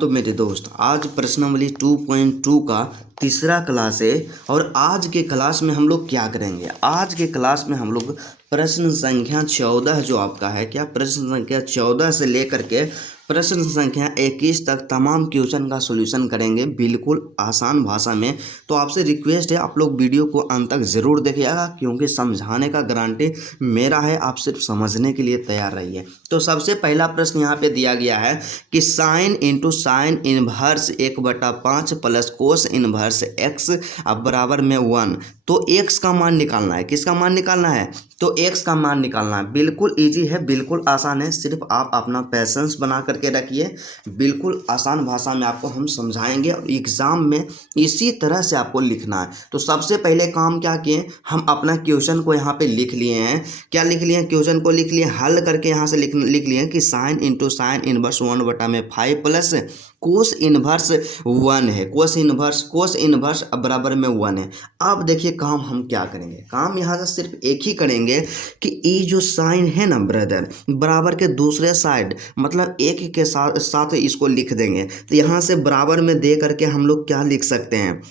तो मेरे दोस्त आज प्रश्नावली 2.2 का तीसरा क्लास है। और आज के क्लास में हम लोग क्या करेंगे? आज के क्लास में हम लोग प्रश्न संख्या 14 जो आपका है, क्या प्रश्न संख्या 14 से लेकर के प्रश्न संख्या 21 तक तमाम क्वेश्चन का सॉल्यूशन करेंगे, बिल्कुल आसान भाषा में। तो आपसे रिक्वेस्ट है आप लोग वीडियो को अंत तक ज़रूर देखिएगा, क्योंकि समझाने का गारंटी मेरा है, आप सिर्फ समझने के लिए तैयार रहिए। तो सबसे पहला प्रश्न यहाँ पे दिया गया है कि sine into sine inverse 1/5 plus cos inverse x अब बराबर में 1। तो एक्स का मान निकालना है। किसका मान निकालना है? तो एक्स का मान निकालना है। बिल्कुल इजी है, बिल्कुल आसान है, सिर्फ आप अपना पैसेंस बना करके रखिए। बिल्कुल आसान भाषा में आपको हम समझाएंगे और एग्ज़ाम में इसी तरह से आपको लिखना है। तो सबसे पहले काम क्या किए, हम अपना क्वेश्चन को यहाँ पे लिख लिए हैं। क्या लिख लिए हैं? क्वेश्चन को लिख लिए, हल करके यहाँ से लिख लिए कि sine into sine inverse 1/5 plus cos inverse 1 है। कोस इनवर्स अब बराबर में 1 है। अब देखिए काम हम क्या करेंगे, काम यहाँ से सिर्फ एक ही करेंगे कि ये जो साइन है ना ब्रदर, बराबर के दूसरे साइड मतलब एक के साथ इसको लिख देंगे। तो यहाँ से बराबर में दे करके हम लोग क्या लिख सकते हैं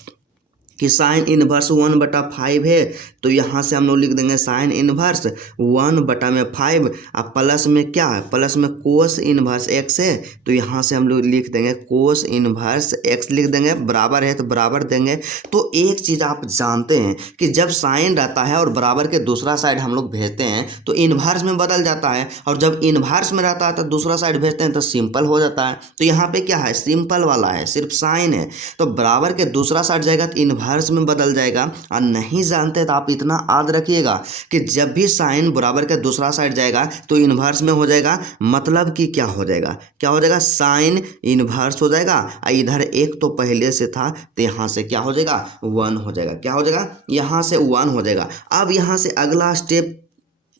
कि साइन इनवर्स 1/5 है, तो यहाँ से हम लोग लिख देंगे साइन इनवर्स 1/5। अब प्लस में क्या है? प्लस में कोस इनवर्स एक्स है, तो यहाँ से हम लोग लिख देंगे कोस इनवर्स एक्स लिख देंगे। बराबर है तो बराबर देंगे। तो एक चीज़ आप जानते हैं कि जब साइन रहता है और बराबर के दूसरा साइड हम लोग भेजते हैं तो इनवर्स में बदल जाता है, और जब इनवर्स में रहता है तो दूसरा साइड भेजते हैं तो सिंपल हो जाता है। तो यहाँ पे क्या है? सिंपल वाला है, सिर्फ साइन है, तो बराबर के दूसरा साइड जाएगा तो इनवर्स में बदल जाएगा। और नहीं जानते तो आप इतना याद रखिएगा कि जब भी साइन बराबर के दूसरा साइड जाएगा तो इनवर्स में हो जाएगा। मतलब कि क्या हो जाएगा? क्या हो जाएगा? साइन इनवर्स हो जाएगा। इधर एक तो पहले से था तो यहाँ से क्या हो जाएगा? 1 हो जाएगा। क्या हो जाएगा? यहाँ से 1 हो जाएगा। अब यहाँ से अगला स्टेप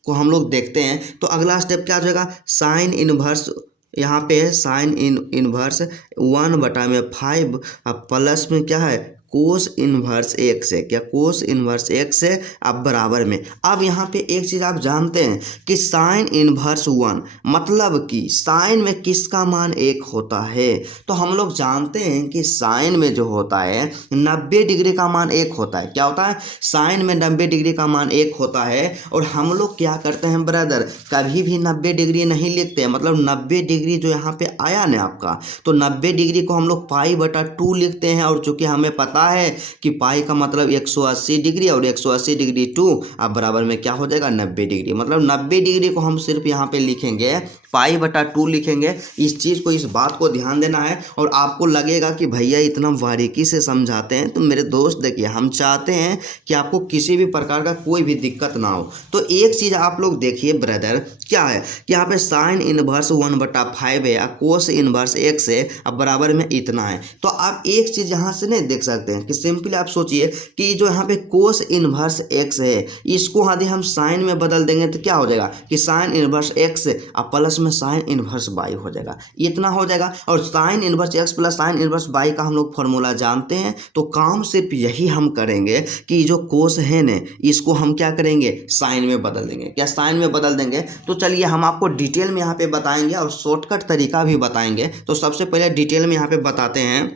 को हम लोग देखते हैं। तो अगला स्टेप क्या हो जाएगा? साइन इनवर्स, यहाँ पे साइन इनवर्स 1/5 प्लस में क्या है? कोस इनवर्स एक्स है। क्या? कोस इनवर्स एक्स है अब बराबर में। अब यहाँ पे एक चीज़ आप जानते हैं कि साइन इनवर्स 1 मतलब कि साइन में किसका मान 1 होता है? तो हम लोग जानते हैं कि साइन में जो होता है 90 डिग्री का मान 1 होता है। क्या होता है? साइन में 90 डिग्री का मान 1 होता है। और हम लोग क्या करते हैं ब्रदर, कभी भी 90 डिग्री नहीं लिखते हैं। मतलब 90 डिग्री जो यहाँ पे आया ना आपका, तो 90 डिग्री को हम लोग π/2 लिखते हैं। और चूंकि हमें पता है कि पाई का मतलब 180 डिग्री और 180 डिग्री 2 अब बराबर में क्या हो जाएगा? 90 डिग्री। मतलब 90 डिग्री को हम सिर्फ यहाँ पे लिखेंगे π/2 लिखेंगे। इस चीज़ को, इस बात को ध्यान देना है। और आपको लगेगा कि भैया इतना बारीकी से समझाते हैं, तो मेरे दोस्त देखिए, हम चाहते हैं कि आपको किसी भी प्रकार का कोई भी दिक्कत ना हो। तो एक चीज़ आप लोग देखिए ब्रदर, क्या है कि यहाँ पे साइन इनवर्स 1/5 है या कोस इनवर्स एक्स है अब बराबर में इतना है। तो आप एक चीज़ यहाँ से नहीं देख सकते हैं कि सिंपली आप सोचिए कि जो यहाँ पे कोस इनवर्स एक्स है, इसको यदि हम साइन में बदल देंगे तो क्या हो जाएगा कि साइन इनवर्स एक्स अब प्लस में साइन इनवर्स बाई हो जाएगा। इतना हो जाएगा। और sine inverse x plus sine inverse by का हम लोग फॉर्मूला जानते हैं। तो काम सिर्फ यही हम करेंगे कि जो कोस है न, इसको हम क्या करेंगे? साइन में बदल देंगे। क्या? साइन में बदल देंगे। तो चलिए हम आपको डिटेल में यहाँ पे बताएंगे और शॉर्टकट तरीका भी बताएंगे। तो सबसे पहले डिटेल में यहाँ पे बताते हैं।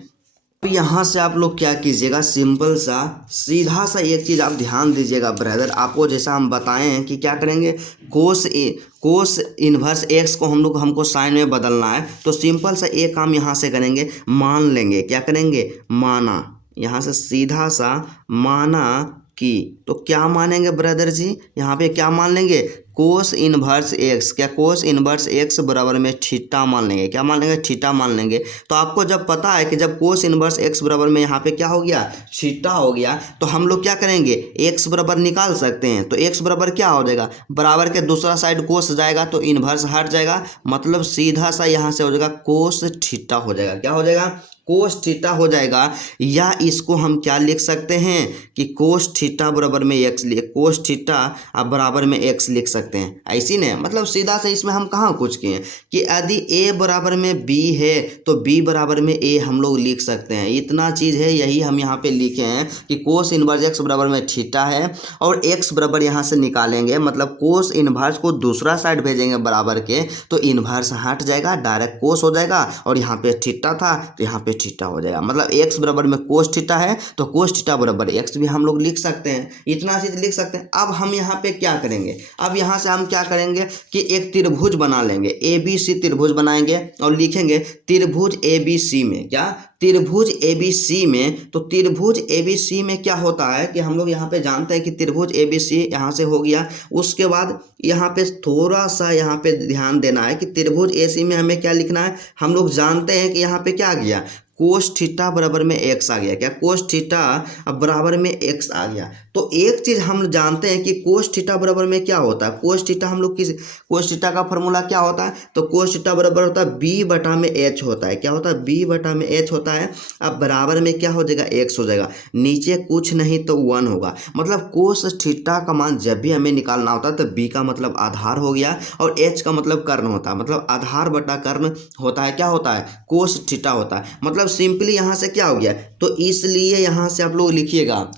तो यहाँ से आप लोग क्या कीजिएगा, सिंपल सा सीधा सा एक चीज़ आप ध्यान दीजिएगा ब्रदर। आपको जैसा हम बताए हैं कि क्या करेंगे, कोस इनवर्स एक्स को हमको साइन में बदलना है। तो सिंपल सा एक काम यहाँ से करेंगे, मान लेंगे। क्या करेंगे? माना। यहाँ से सीधा सा माना कि, तो क्या मानेंगे ब्रदर जी? यहाँ पे क्या मान लेंगे? Cos inverse x. क्या? कोस इनवर्स एक्स बराबर में थीटा मान लेंगे। क्या मान लेंगे? थीटा मान लेंगे। तो आपको जब पता है कि जब कोस इनवर्स एक्स बराबर में यहाँ पे क्या हो गया? थीटा हो गया, तो हम लोग क्या करेंगे? एक्स बराबर निकाल सकते हैं। तो एक्स बराबर क्या हो जाएगा? बराबर के दूसरा साइड कोस जाएगा तो इनवर्स हट जाएगा। मतलब सीधा सा यहाँ से हो जाएगा कोस थीटा हो जाएगा। क्या हो जाएगा? कोस थीटा हो जाएगा, या इसको हम क्या लिख सकते हैं कि कोस थीटा बराबर में एक्स कोस थीटा अब बराबर में एक्स लिख सकते हैं। ऐसी नहीं, मतलब सीधा से इसमें हम कहाँ कुछ किए कि यदि ए बराबर में बी है तो बी बराबर में ए हम लोग लिख सकते हैं। इतना चीज़ है, यही हम यहाँ पे लिखे हैं कि कोस इनवर्स एक्स बराबर में थीटा है और एक्स बराबर यहाँ से निकालेंगे, मतलब कोस इनवर्स को दूसरा साइड भेजेंगे बराबर के, तो इनवर्स हट जाएगा, डायरेक्ट कोस हो जाएगा, और यहाँ पे थीटा था तो यहाँ पे थीटा हो जाएगा। मतलब एक्स बराबर में कोस थीटा है तो कोस थीटा बराबर एक्स भी हम लोग लिख सकते हैं, इतना चीज लिख सकते हैं। अब हम यहाँ पे क्या करेंगे, अब यहाँ से हम क्या करेंगे कि एक त्रिभुज बना लेंगे, ए बी सी त्रिभुज बनाएंगे और लिखेंगे त्रिभुज ए बी सी में, क्या त्रिभुज ए बी सी में। तो त्रिभुज ए बी सी में क्या होता है कि हम लोग यहाँ पे जानते हैं कि त्रिभुज ए बी सी यहाँ से हो गया। उसके बाद यहाँ पे थोड़ा सा यहाँ पे ध्यान देना है कि त्रिभुज ए सी में हमें क्या लिखना है। हम लोग जानते हैं कि यहाँ पे क्या आ गया, कोस थीटा बराबर में एक्स आ गया, क्या कोस थीटा बराबर में एक्स आ गया। तो एक चीज हम जानते हैं कि कोस थीटा बराबर में क्या होता है, कोस थीटा हम लोग किस, कोस थीटा का फॉर्मूला क्या होता है, तो कोस थीटा बराबर होता है बी बटा में एच होता है, क्या होता है बी बटा में एच होता है। अब बराबर में क्या हो जाएगा, एक्स हो जाएगा, नीचे कुछ नहीं तो 1 होगा। मतलब कोस थीटा का मान जब भी हमें निकालना होता है तो बी का मतलब आधार हो गया और एच का मतलब कर्ण होता है, मतलब आधार बटा कर्ण होता है, क्या होता है कोस थीटा होता है। मतलब सिंपली यहां से क्या हो गया, तो इसलिए यहां से आप लोग लिखिएगा,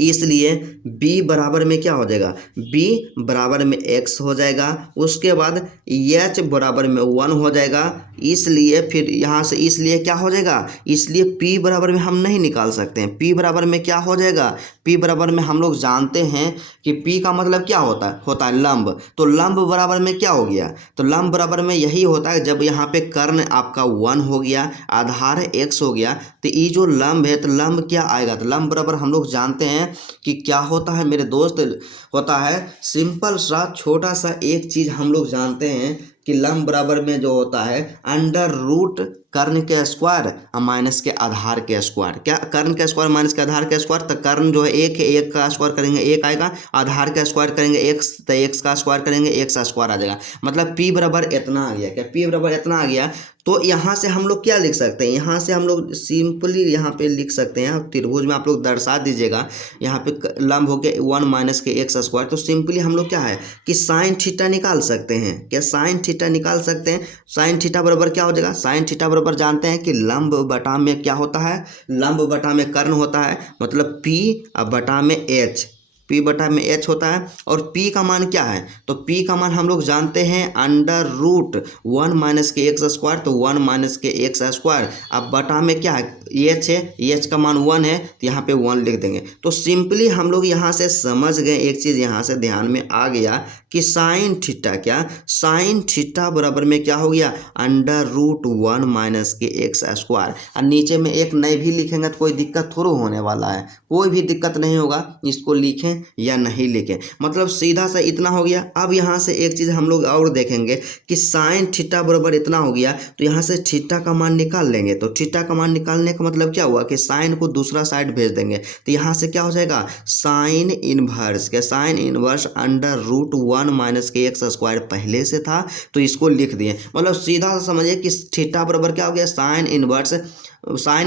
इसलिए b बराबर में क्या हो जाएगा, b बराबर में x हो जाएगा। उसके बाद h बराबर में 1 हो जाएगा, इसलिए फिर यहाँ से इसलिए क्या हो जाएगा, इसलिए p बराबर में हम नहीं निकाल सकते हैं। p बराबर में क्या हो जाएगा, p बराबर में हम लोग जानते हैं कि p का मतलब क्या होता है लंब। तो लंब बराबर में क्या हो गया, तो लंब बराबर में यही होता है जब यहाँ पे कर्ण आपका 1 हो गया, आधार x हो गया, तो ये जो लंब है तो लंब क्या आएगा, तो लंब बराबर हम लोग जानते हैं कि क्या होता है मेरे दोस्त, होता है सिंपल सा छोटा सा एक चीज हम लोग जानते हैं कि लंब बराबर में जो होता है अंडर रूट कर्ण के स्क्वायर माइनस के आधार के स्क्वायर, क्या कर्ण के स्क्वायर माइनस के आधार के स्क्वायर। तो कर्ण जो है एक है, एक का स्क्वायर करेंगे एक आएगा, आधार का स्क्वायर करेंगे एक्स तो एक्स का स्क्वायर करेंगे एक्स का स्क्वायर आ जाएगा। मतलब p बराबर इतना आ गया, क्या p बराबर इतना आ गया। तो यहाँ से हम लोग क्या लिख सकते हैं, यहाँ से हम लोग सिंपली यहाँ पे लिख सकते हैं, त्रिभुज में आप लोग दर्शा दीजिएगा, यहाँ पे लंब हो गया 1 माइनस के एक्स स्क्वायर। तो सिंपली हम लोग क्या है कि साइन थीटा निकाल सकते हैं, क्या साइन थीटा निकाल सकते हैं। साइन थीटा बराबर क्या हो जाएगा, साइन थीटा बराबर जानते हैं कि लंब बटा में क्या होता है, लंब बटा में कर्ण होता है, मतलब p बटा में h, p बटा में h होता है। और p का मान क्या है, तो p का मान हम लोग जानते हैं अंडर रूट 1 माइनस के एक्स स्क्वायर, तो 1 माइनस के एक्स स्क्वायर। अब बटा में क्या है h है, h का मान 1 है तो यहाँ पे 1 लिख देंगे। तो सिंपली हम लोग यहाँ से समझ गए, एक चीज़ यहाँ से ध्यान में आ गया कि साइन थीटा, क्या साइन थीटा बराबर में क्या हो गया अंडर रूट 1 माइनस के एक्स स्क्वायर। और नीचे में एक नहीं भी लिखेंगे तो कोई दिक्कत थोड़ा होने वाला है, कोई भी दिक्कत नहीं होगा, इसको लिखें या नहीं लिखें, मतलब सीधा सा इतना हो गया। अब यहाँ से एक चीज़ हम लोग और देखेंगे कि साइन थीटा बराबर इतना हो गया, तो यहाँ से थीटा का मान निकाल लेंगे। तो थीटा का मान निकालने का मतलब क्या हुआ कि साइन को दूसरा साइड भेज देंगे, तो यहाँ से क्या हो जाएगा साइन इनवर्स, क्या sine inverse under root 1 minus के एक्स स्क्वायर पहले से था तो इसको लिख दिए। मतलब सीधा समझिए कि थीटा बराबर क्या हो गया sine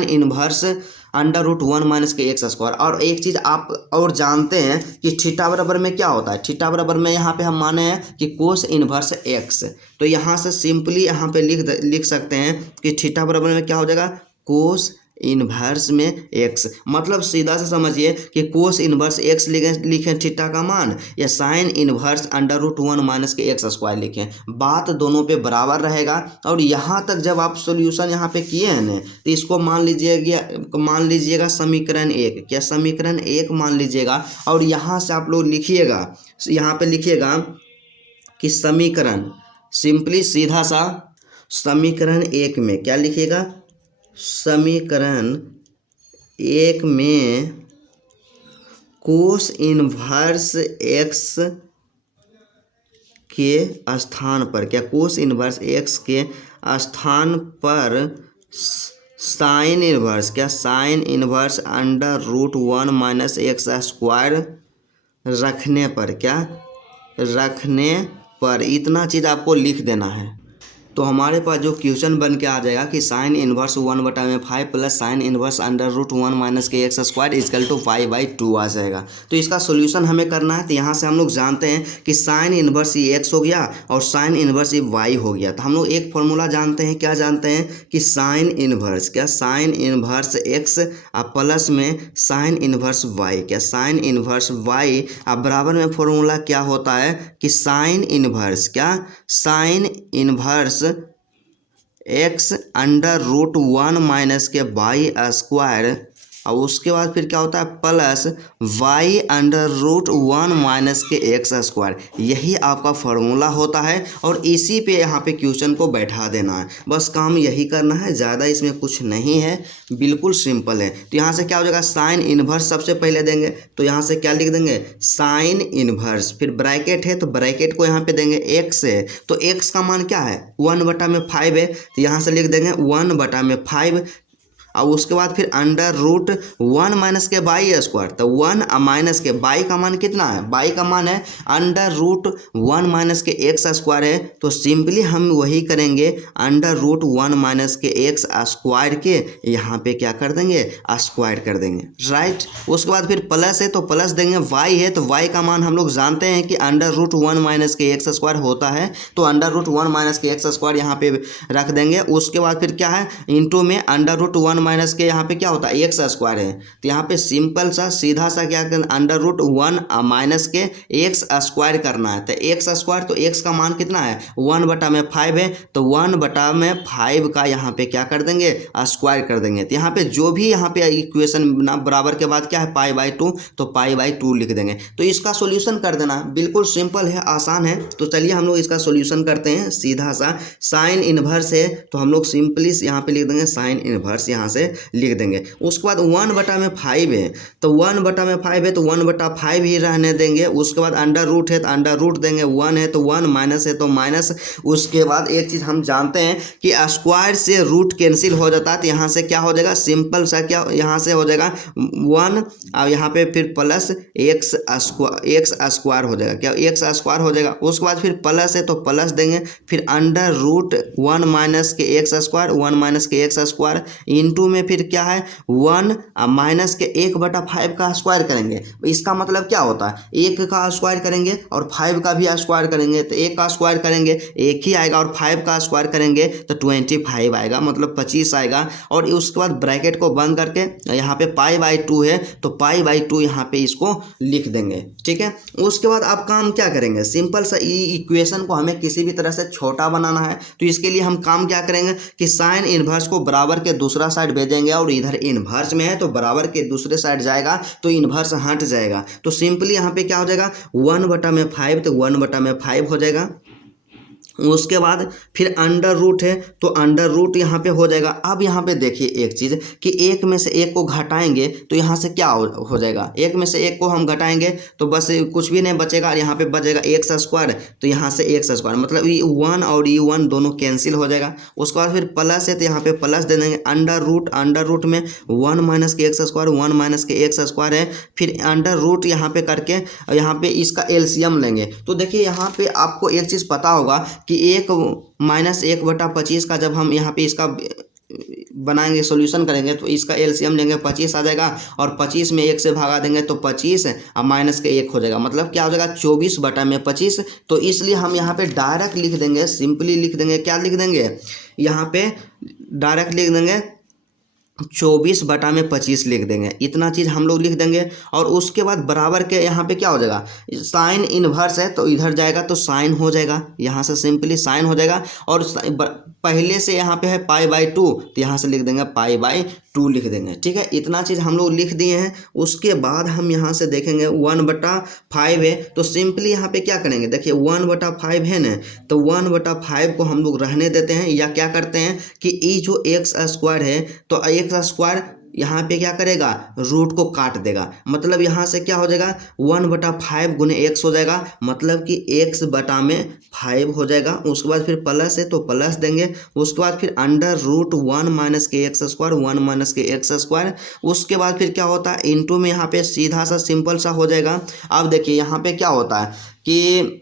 inverse under root 1 minus के एक्स स्क्वायर। और एक चीज़ आप और जानते हैं कि थीटा बराबर में क्या होता है, थीटा बराबर में यहाँ पे हम माने हैं कि कोस इनवर्स एक्स। तो यहाँ से सिंपली यहाँ पे लिख सकते हैं कि थीटा बराबर में क्या हो जाएगा कोस इनवर्स में एक्स। मतलब सीधा से समझिए कि कोस इनवर्स एक्स लिखें थीटा का मान, या sine inverse under root 1 minus के एक्स स्क्वायर लिखें, बात दोनों पे बराबर रहेगा। और यहाँ तक जब आप सॉल्यूशन यहाँ पे किए हैं ना, तो इसको मान लीजिएगा समीकरण 1, क्या समीकरण 1 मान लीजिएगा। और यहाँ से आप लोग लिखिएगा, यहाँ पे लिखिएगा कि समीकरण, सिंपली सीधा सा समीकरण 1 में क्या लिखिएगा, समीकरण 1 में कोस इनवर्स एक्स के स्थान पर, क्या कोस इनवर्स एक्स के स्थान पर साइन इनवर्स, क्या sine inverse under root 1 minus x square रखने पर, क्या रखने पर, इतना चीज़ आपको लिख देना है। तो हमारे पास जो क्वेश्चन बन के आ जाएगा कि sine inverse 1/5 plus sine inverse √1 minus के एक्स स्क्वायर इजकल टू 5/2 आ जाएगा। तो इसका सोल्यूशन हमें करना है। तो यहाँ से हम लोग जानते हैं कि साइन इनवर्स ये एक्स हो गया और साइन इनवर्स ये वाई हो गया। तो हम लोग एक फॉर्मूला जानते हैं, क्या जानते हैं कि साइन इनवर्स क्या, साइन इनवर्स एक्स प्लस में साइन इनवर्स वाई, क्या साइन इनवर्स वाई बराबर में फॉर्मूला क्या होता है कि साइन इनवर्स क्या, साइन इनवर्स x√1 माइनस के वाई स्क्वायर और उसके बाद फिर क्या होता है प्लस y√1 माइनस के एक्स स्क्वायर। यही आपका फॉर्मूला होता है और इसी पे यहाँ पे क्वेश्चन को बैठा देना है। बस काम यही करना है, ज़्यादा इसमें कुछ नहीं है, बिल्कुल सिंपल है। तो यहाँ से क्या हो जाएगा, साइन इनवर्स सबसे पहले देंगे तो यहाँ से क्या लिख देंगे साइन इनवर्स, फिर ब्रैकेट है तो ब्रैकेट को यहाँ पे देंगे एक्स है, तो एक्स का मान क्या है 1/5 है, तो यहाँ से लिख देंगे 1/5 और उसके बाद फिर √1 माइनस के बाई स्क्वायर। तो 1 माइनस के बाई का मान कितना है, बाई का मान है √1 माइनस के एक्स स्क्वायर है। तो सिंपली हम वही करेंगे √1 माइनस के एक्स स्क्वायर के यहाँ पे क्या कर देंगे स्क्वायर कर देंगे, राइट। उसके बाद फिर प्लस है तो प्लस देंगे, वाई है तो वाई का मान हम लोग जानते हैं कि √1 माइनस के एक्स स्क्वायर होता है, तो √1 माइनस के एक्स स्क्वायर यहाँ पे रख देंगे। उसके बाद फिर क्या है इंटू में √1 माइनस के यहाँ पे क्या होता है एक्स स्क्वायर है, तो यहाँ पे सिंपल सा सीधा सा क्या करना √1 माइनस के एक्स स्क्वायर करना है। तो एक्स स्क्वायर तो एक्स का मान कितना है 1/5 है, तो 1/5 का यहाँ पे क्या कर देंगे स्क्वायर कर देंगे। तो यहाँ पे जो भी यहाँ पे इक्वेशन ना बराबर के बाद क्या है π/2, तो π/2 लिख देंगे। तो इसका सोल्यूशन कर देना, बिल्कुल सिंपल है, आसान है। तो चलिए हम लोग इसका सोल्यूशन करते हैं। सीधा सा साइन इनवर्स है तो हम लोग सिंपली यहाँ पे लिख देंगे साइन इनवर्स, यहाँ से लिख देंगे। उसके बाद 1/5 है तो 1/5 है तो 1/5 ही रहने देंगे। उसके बाद अंडर रूट है तो अंडर रूट देंगे, 1 है तो 1, माइनस है तो माइनस। उसके बाद एक चीज़ हम जानते हैं कि स्क्वायर से रूट कैंसिल हो जाता है, तो यहाँ से क्या हो जाएगा सिंपल सा क्या यहाँ से हो जाएगा 1 और यहाँ पे फिर प्लस एक्स स्क्वायर हो जाएगा, क्या एक्स स्क्वायर हो जाएगा। उसके बाद फिर प्लस है तो प्लस देंगे, फिर √1 माइनस के एक्स स्क्वायर, 1 माइनस के एक्स स्क्वायर इंटू में फिर क्या है 1 माइनस के 1/5 का स्क्वायर करेंगे। इसका मतलब क्या होता है 1 का स्क्वायर करेंगे और 5 का भी स्क्वायर करेंगे, तो 1 का स्क्वायर करेंगे 1 ही आएगा और 5 का स्क्वायर करेंगे तो 25 आएगा, मतलब 25 आएगा। और उसके बाद ब्रैकेट को बंद करके यहाँ पे π/2 है तो π/2 यहाँ पे इसको लिख देंगे, ठीक है। उसके बाद आप काम क्या करेंगे, सिंपल सा इक्वेशन को हमें किसी भी तरह से छोटा बनाना है। तो इसके लिए हम काम क्या करेंगे कि साइन इनवर्स को बराबर के दूसरा साइड भेजेंगे और इधर इनवर्स में है तो बराबर के दूसरे साइड जाएगा तो इनवर्स हट जाएगा। तो सिंपली यहाँ पे क्या हो जाएगा 1/5, तो 1/5 हो जाएगा। उसके बाद फिर अंडर रूट है तो अंडर रूट यहाँ पे हो जाएगा। अब यहाँ पे देखिए एक चीज़ कि एक में से एक को घटाएंगे तो यहाँ से क्या हो जाएगा, एक में से एक को हम घटाएंगे तो बस कुछ भी नहीं बचेगा, यहाँ पे बचेगा एक्स स्क्वायर, तो यहाँ से एक्स स्क्वायर मतलब ये 1 और ये 1 दोनों कैंसिल हो जाएगा। उसके बाद फिर प्लस है तो यहाँ पे प्लस दे देंगे, अंडर रूट में 1 माइनस के एक्स स्क्वायर, 1 माइनस के एक्स स्क्वायर है, फिर अंडर रूट यहाँ पे करके यहाँ पे इसका एलसीएम लेंगे। तो देखिए यहाँ पे आपको एक चीज़ पता होगा कि 1 माइनस 1/25 का जब हम यहाँ पे इसका बनाएंगे सॉल्यूशन करेंगे तो इसका एलसीएम लेंगे 25 आ जाएगा और 25 में 1 से भागा देंगे तो 25 और माइनस के 1 हो जाएगा, मतलब क्या हो जाएगा 24/25। तो इसलिए हम यहाँ पे डायरेक्ट लिख देंगे, सिंपली लिख देंगे, क्या लिख देंगे यहाँ पे डायरेक्ट लिख देंगे 24/25 लिख देंगे। इतना चीज़ हम लोग लिख देंगे। और उसके बाद बराबर के यहाँ पे क्या हो जाएगा साइन इनवर्स है तो इधर जाएगा तो साइन हो जाएगा, यहाँ से सिंपली साइन हो जाएगा। और पहले से यहाँ पे है π/2 तो यहाँ से लिख देंगे π/2 लिख देंगे, ठीक है। इतना चीज़ हम लोग लिख दिए हैं। उसके बाद हम यहाँ से देखेंगे 1/5 है तो सिंपली यहाँ पे क्या करेंगे, देखिए 1/5 है ना, तो 1/5 को हम लोग रहने देते हैं या क्या करते हैं कि ये जो एक्स स्क्वायर है तो एक्स स्क्वायर यहाँ पे क्या करेगा रूट को काट देगा, मतलब यहाँ से क्या हो जाएगा 1/5 गुने एक्स हो जाएगा, मतलब कि x/5 हो जाएगा। उसके बाद फिर प्लस है तो प्लस देंगे। उसके बाद फिर √1 माइनस के एक्स स्क्वायर, 1 माइनस के एक्स स्क्वायर। उसके बाद फिर क्या होता है इंटू में यहाँ पे सीधा सा सिंपल सा हो जाएगा। अब देखिए यहाँ पे क्या होता है कि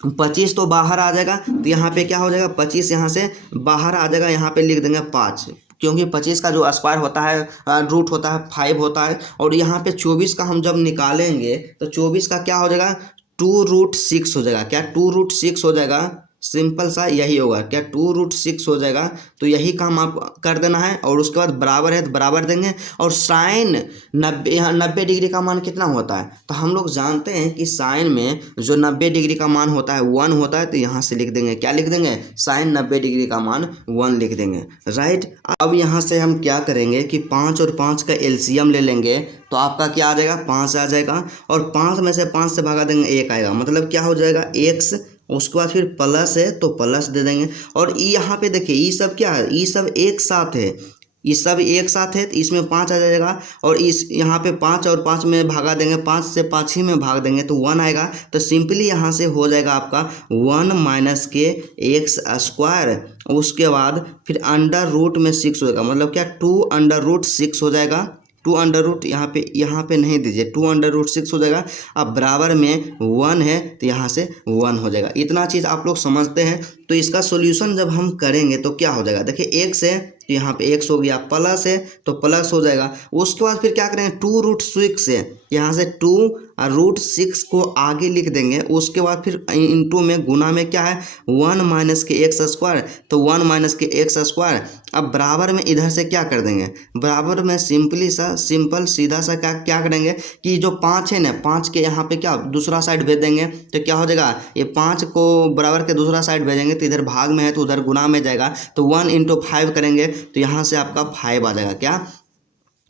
25 तो बाहर आ जाएगा, तो यहाँ पे क्या हो जाएगा 25 यहाँ से बाहर आ जाएगा, यहाँ पे लिख देंगे 5, क्योंकि 25 का जो स्क्वायर होता है रूट होता है 5 होता है। और यहाँ पे 24 का हम जब निकालेंगे तो 24 का क्या हो जाएगा 2√6 हो जाएगा। क्या 2√6 हो जाएगा, सिंपल सा यही होगा। क्या 2√6 हो जाएगा, तो यही काम आप कर देना है। और उसके बाद बराबर है तो बराबर देंगे। और साइन 90, यहाँ 90 डिग्री का मान कितना होता है, तो हम लोग जानते हैं कि साइन में जो 90 डिग्री का मान होता है 1 होता है। तो यहाँ से लिख देंगे, क्या लिख देंगे, साइन 90 डिग्री का मान 1 लिख देंगे, राइट। अब यहाँ से हम क्या करेंगे कि 5 और 5 का एलसीएम ले लेंगे, तो आपका क्या आ जाएगा 5 आ जाएगा। और 5 में से 5 से भागा देंगे 1 आएगा, मतलब क्या हो जाएगा x। उसके बाद फिर प्लस है तो प्लस दे देंगे। और यहाँ पे देखिए ये सब क्या है, ये सब एक साथ है, ये सब एक साथ है, तो इसमें 5 आ जाएगा। और इस यहाँ पे 5 और 5 में भागा देंगे, 5 से 5 ही में भाग देंगे तो 1 आएगा। तो सिंपली यहाँ से हो जाएगा आपका 1 माइनस के एक्स स्क्वायर। उसके बाद फिर अंडर रूट में 6 हो जाएगा, मतलब क्या 2√6 हो जाएगा। 2 यहाँ पे नहीं दीजिए, 2√6 हो जाएगा। अब बराबर में 1 है तो यहाँ से 1 हो जाएगा। इतना चीज़ आप लोग समझते हैं। तो इसका सॉल्यूशन जब हम करेंगे तो क्या हो जाएगा, देखिए x है तो यहाँ पे x हो गया, प्लस है तो प्लस हो जाएगा। उसके बाद फिर क्या करेंगे 2√6 है, यहाँ से 2√6 को आगे लिख देंगे। उसके बाद फिर इंटू में गुना में क्या है 1 माइनस के एक्स स्क्वायर, तो 1 माइनस के एक्स स्क्वायर। अब बराबर में इधर से क्या कर देंगे, बराबर में सिंपल सीधा सा क्या करेंगे कि जो 5 है ना, 5 के यहाँ पे क्या दूसरा साइड भेज देंगे। तो क्या हो जाएगा, ये 5 को बराबर के दूसरा साइड भेजेंगे तो इधर भाग में है तो उधर गुना में जाएगा। तो 1 × 5 करेंगे तो यहाँ से आपका 5 आ जाएगा। क्या,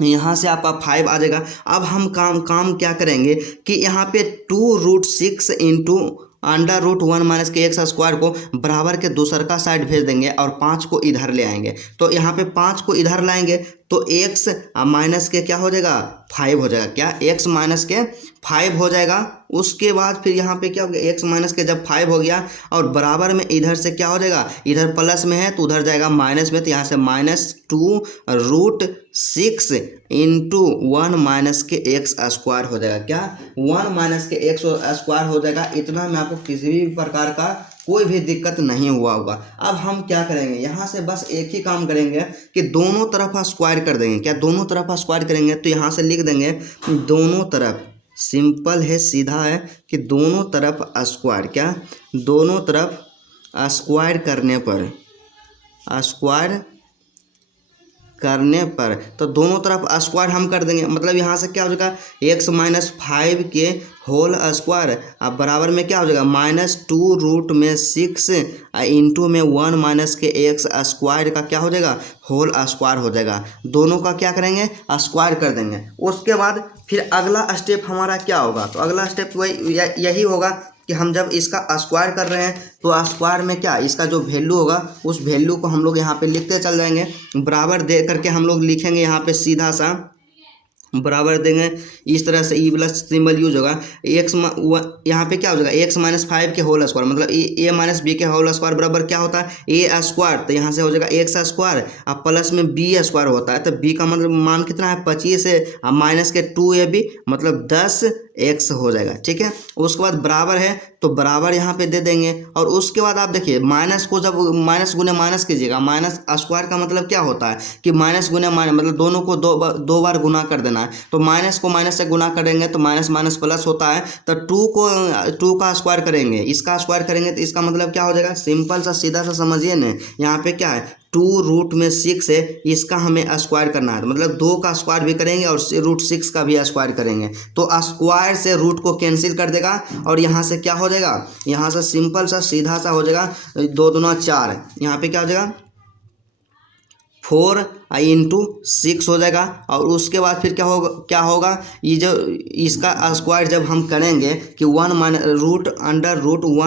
यहाँ से आपका 5 आ जाएगा। अब हम काम क्या करेंगे कि यहाँ पे 2√6 इंटू √1 माइनस के एक्स स्क्वायर को बराबर के दूसर का साइड भेज देंगे और 5 को इधर ले आएंगे। तो यहाँ पे 5 को इधर लाएंगे तो x माइनस के क्या हो जाएगा 5 हो जाएगा। क्या, x माइनस के 5 हो जाएगा। उसके बाद फिर यहाँ पे क्या हो गया, x माइनस के जब 5 हो गया और बराबर में इधर से क्या हो जाएगा, इधर प्लस में है तो उधर जाएगा माइनस में। तो यहाँ से -2√6 इंटू 1 माइनस के एक्स स्क्वायर हो जाएगा। क्या, 1 माइनस के एक्स स्क्वायर हो जाएगा। इतना में आपको किसी भी प्रकार का कोई भी दिक्कत नहीं हुआ होगा। अब हम क्या करेंगे, यहाँ से बस एक ही काम करेंगे कि दोनों तरफ स्क्वायर कर देंगे। क्या, दोनों तरफ स्क्वायर करेंगे तो यहाँ से लिख देंगे दोनों तरफ, सिंपल है सीधा है कि दोनों तरफ स्क्वायर। क्या, दोनों तरफ स्क्वायर करने पर तो दोनों तरफ स्क्वायर हम कर देंगे। मतलब यहाँ से क्या हो जाएगा x माइनस 5 के होल स्क्वायर। अब बराबर में क्या हो जाएगा -2√6 इंटू में 1 माइनस के एक्स स्क्वायर का क्या हो जाएगा होल स्क्वायर हो जाएगा। दोनों का क्या करेंगे स्क्वायर कर देंगे। उसके बाद फिर अगला स्टेप हमारा क्या होगा, तो अगला स्टेप यही होगा कि हम जब इसका स्क्वायर कर रहे हैं तो स्क्वायर में क्या इसका जो वैल्यू होगा उस वैल्यू को हम लोग यहाँ पे लिखते चल जाएंगे। बराबर दे करके हम लोग लिखेंगे यहाँ पे सीधा सा बराबर देंगे, इस तरह से ई प्लस सिंबल यूज होगा। एक्स यहाँ पे क्या हो जाएगा x माइनस 5 के होल स्क्वायर, मतलब a माइनस बी के होल स्क्वायर बराबर क्या होता है a स्क्वायर। तो यहाँ से हो जाएगा x स्क्वायर अब प्लस में b स्क्वायर होता है। तो b का मतलब मान कितना है 25 है, अब माइनस के 2ab मतलब 10x हो जाएगा। ठीक है, उसके बाद बराबर है तो बराबर यहाँ पे दे देंगे। और उसके बाद आप देखिए माइनस को जब माइनस गुने माइनस कीजिएगा, माइनस स्क्वायर का मतलब क्या होता है कि माइनस गुने माइनस मतलब दोनों को दो बार गुना कर देना है। तो माइनस को माइनस से गुना करेंगे तो माइनस माइनस प्लस होता है। तो 2 का स्क्वायर करेंगे, इसका स्क्वायर करेंगे तो इसका मतलब क्या हो जाएगा, सिंपल सा सीधा सा समझिए ना। यहाँ पे क्या है 2√6 है, इसका हमें स्क्वायर करना है। तो मतलब 2 का स्क्वायर भी करेंगे और √6 का भी स्क्वायर करेंगे। तो स्क्वायर से रूट को कैंसिल कर देगा और यहाँ से क्या हो जाएगा, यहाँ से सिंपल सा सीधा सा हो जाएगा 2 दूना 4। यहाँ पे क्या हो जाएगा 4 इंटू 6 हो जाएगा। और उसके बाद फिर क्या होगा ये जो इसका स्क्वायर जब हम करेंगे कि 1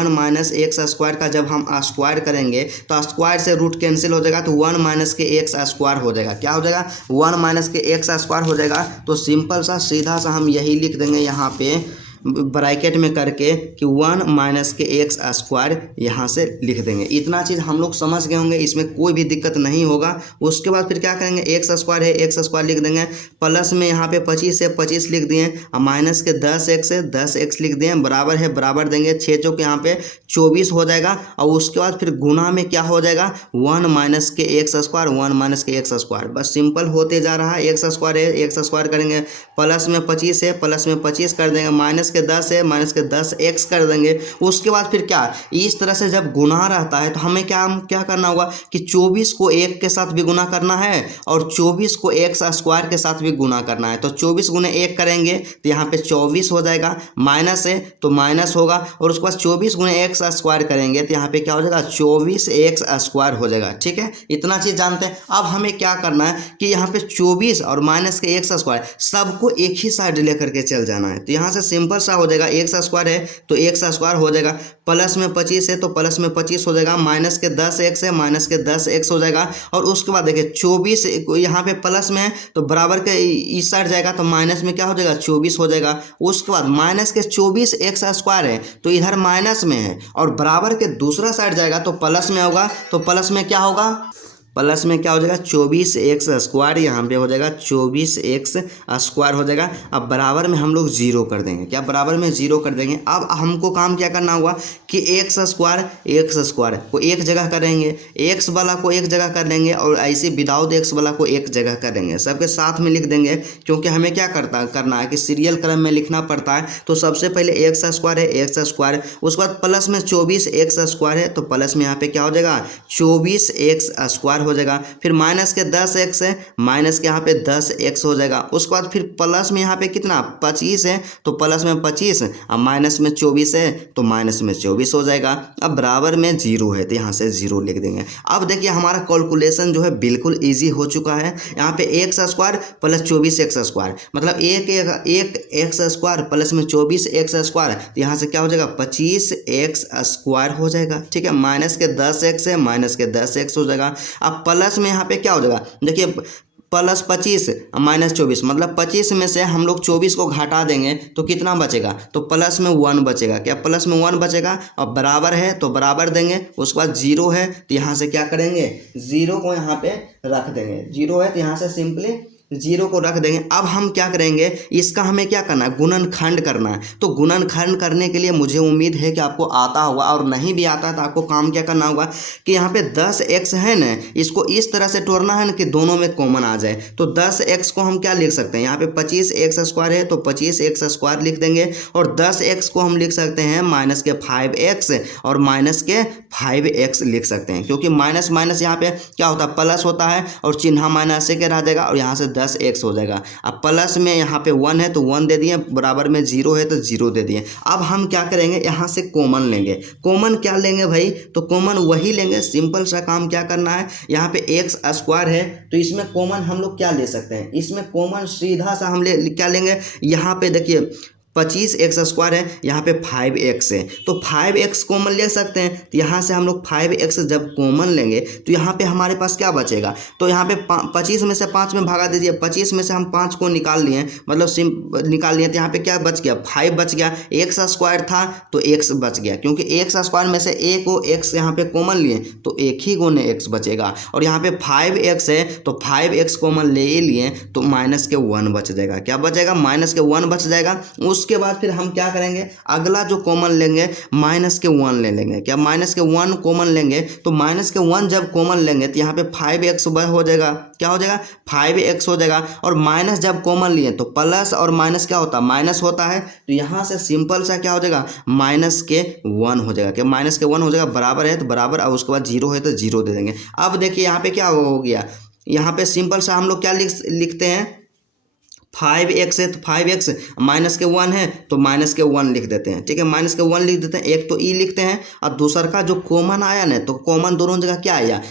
माइनस एक्स स्क्वायर का जब हम स्क्वायर करेंगे तो स्क्वायर से रूट कैंसिल हो जाएगा। तो 1 माइनस के एक्स स्क्वायर हो जाएगा। क्या हो जाएगा 1 माइनस के एक्स स्क्वायर हो जाएगा। तो सिंपल सा सीधा सा हम यही लिख देंगे यहाँ पे ब्रैकेट में करके कि 1 माइनस के एक्स स्क्वायर यहाँ से लिख देंगे। इतना चीज़ हम लोग समझ गए होंगे, इसमें कोई भी दिक्कत नहीं होगा। उसके बाद फिर क्या करेंगे, एक्स स्क्वायर है एक्स स्क्वायर लिख देंगे, प्लस में यहाँ पे 25 है 25 लिख दिए, और माइनस के 10x है 10x लिख दिए, बराबर है बराबर देंगे, 6 चौक यहाँ पे 24 हो जाएगा। और उसके बाद फिर गुना में क्या हो जाएगा, 1 माइनस के एक्स स्क्वायर 1 माइनस के एक्स स्क्वायर, बस सिंपल होते जा रहा है। एक्स स्क्वायर है एक्स स्क्वायर करेंगे, प्लस में 25 है प्लस में 25 कर देंगे, माइनस के 10 है माइनस के 10x कर देंगे। उसके बाद फिर क्या, इस तरह से जब गुना रहता है तो हमें क्या करना होगा कि 24 को 1 के साथ भी गुना करना है और 24 को एक्स स्क्वायर के साथ भी गुना करना है। तो 24 गुने 1 करेंगे तो यहाँ पे 24 हो जाएगा, माइनस है तो माइनस होगा, और उसके बाद 24 गुने एक्स स्क्वायर करेंगे तो यहाँ पे क्या हो जाएगा, 24x स्क्वायर हो जाएगा। ठीक है, इतना चीज़ जानते हैं। अब हमें क्या करना है कि यहाँ पे 24 और माइनस के एक्स स्क्वायर सबको एक ही साइड लेकर के चल जाना है। तो यहाँ से सिंपल सा हो जाएगा, एक्स स्क्वायर है तो एक्स स्क्वायर हो जाएगा, प्लस में 25 है तो प्लस में 25 हो जाएगा, माइनस के 10x है माइनस के 10x हो जाएगा। और उसके बाद देखिए 24 यहाँ पे प्लस में है तो बराबर के इस साइड जाएगा तो माइनस में क्या हो जाएगा, 24 हो जाएगा। उसके बाद माइनस के 24x स्क्वायर है तो इधर माइनस में है, और बराबर के दूसरा साइड जाएगा तो प्लस में होगा, तो प्लस में क्या होगा, प्लस में क्या हो जाएगा 24x स्क्वायर, यहाँ पे हो जाएगा 24x स्क्वायर हो जाएगा। अब बराबर में हम लोग जीरो कर देंगे, क्या बराबर में जीरो कर देंगे। अब हमको काम क्या करना होगा कि एक्स स्क्वायर को एक जगह करेंगे, एक्स वाला को एक जगह कर लेंगे, और ऐसे विदाउट एक्स वाला को एक जगह करेंगे, सबके साथ में लिख देंगे, क्योंकि हमें क्या करना है कि सीरियल क्रम में लिखना पड़ता है। तो सबसे पहले एक्स स्क्वायर है एक्स स्क्वायर, उसके बाद प्लस में 24x स्क्वायर है तो प्लस में यहाँ पे क्या हो जाएगा 24x स्क्वायर हो जाएगा। फिर माइनस के 10x है, माइनस के यहाँ पे 10x हो जाएगा। उसके बाद फिर प्लस में यहाँ पे कितना 25 है तो प्लस में 25, अब माइनस में 24 है तो माइनस में 24 हो जाएगा। अब बराबर में जीरो है तो यहाँ से जीरो लिख देंगे। अब देखिए हमारा कैलकुलेशन जो है बिल्कुल ईजी हो चुका है। यहाँ पे x square plus 24x square मतलब एक एक्स स्क्वायर प्लस में 24x स्क्वायर, तो यहाँ से क्या हो जाएगा 25x स्क्वायर हो जाएगा। ठीक है, माइनस के 10x है माइनस के 10x हो जाएगा। अब प्लस में यहाँ पे क्या हो जाएगा, देखिए प्लस 25 माइनस 24 मतलब 25 में से हम लोग 24 को घटा देंगे तो कितना बचेगा, तो प्लस में 1 बचेगा। क्या प्लस में 1 बचेगा, और बराबर है तो बराबर देंगे। उसके बाद जीरो है तो यहाँ से क्या करेंगे, जीरो को यहाँ पे रख देंगे, जीरो है तो यहाँ से सिंपली जीरो को रख देंगे। अब हम क्या करेंगे, इसका हमें क्या करना है, गुणनखंड करना है। तो गुणनखंड करने के लिए मुझे उम्मीद है कि आपको आता होगा, और नहीं भी आता तो आपको काम क्या करना होगा कि यहाँ पे 10x है ना, इसको इस तरह से तोड़ना है ना कि दोनों में कॉमन आ जाए। तो 10x को हम क्या लिख सकते हैं, यहाँ पे 25x स्क्वायर है तो 25x स्क्वायर लिख देंगे, और 10x को हम लिख सकते हैं माइनस के 5x और माइनस के 5x लिख सकते हैं, क्योंकि माइनस माइनस यहाँ पे क्या होता है प्लस होता है, और चिन्ह माइनस के रह जाएगा, और यहाँ से 10x हो जाएगा। अब प्लस में यहाँ पे 1 है तो 1 दे दिए, बराबर में 0 है तो 0 दे दिए। अब हम क्या करेंगे, यहाँ से कॉमन लेंगे। कॉमन क्या लेंगे भाई, तो कॉमन वही लेंगे, सिंपल सा काम क्या करना है, यहाँ पे एक्स स्क्वायर है तो इसमें कॉमन हम लोग क्या ले सकते हैं, इसमें कॉमन सीधा सा हम क्या लेंगे, यहाँ पे देखिए 25x स्क्वायर है, यहाँ पे 5x है तो 5x कॉमन ले सकते हैं। तो यहाँ से हम लोग 5x जब कॉमन लेंगे तो यहाँ पे हमारे पास क्या बचेगा, तो यहाँ पे 25 में से 5 में भागा दीजिए, 25 में से हम 5 को निकाल लिए, मतलब निकाल लिए, तो यहाँ पे क्या बच गया 5 बच गया। एक्स स्क्वायर था तो x बच गया, क्योंकि एक्स स्क्वायर में से एक को x यहाँ पे कॉमन लिए तो एक ही गुने x बचेगा, और यहाँ पे 5x है तो 5x कॉमन ले लिए तो माइनस के 1 बच जाएगा। क्या बचेगा, माइनस के 1 बच जाएगा। उसके बाद फिर हम क्या करेंगे, अगला जो कॉमन लेंगे माइनस के 1 ले लेंगे। क्या माइनस के 1 कॉमन लेंगे, तो माइनस के 1 जब कॉमन लेंगे तो यहाँ पे 5x हो जाएगा। क्या हो जाएगा 5x हो जाएगा, और माइनस जब कॉमन लिए तो प्लस और माइनस क्या होता है, माइनस होता है, तो यहाँ से सिंपल सा क्या हो जाएगा माइनस के 1 हो जाएगा। क्या माइनस के 1 हो जाएगा, बराबर है तो बराबर, और उसके बाद 0 है तो 0 दे देंगे। अब देखिए यहाँ पे क्या हो गया, यहाँ पे सिंपल सा हम लोग क्या लिखते हैं, 5x है तो 5x, माइनस के 1 है तो माइनस के 1 लिख देते हैं। ठीक है, माइनस के 1 लिख देते हैं, एक तो ई लिखते हैं, और दूसरा का जो कॉमन आया ना, तो कॉमन दोनों जगह क्या आया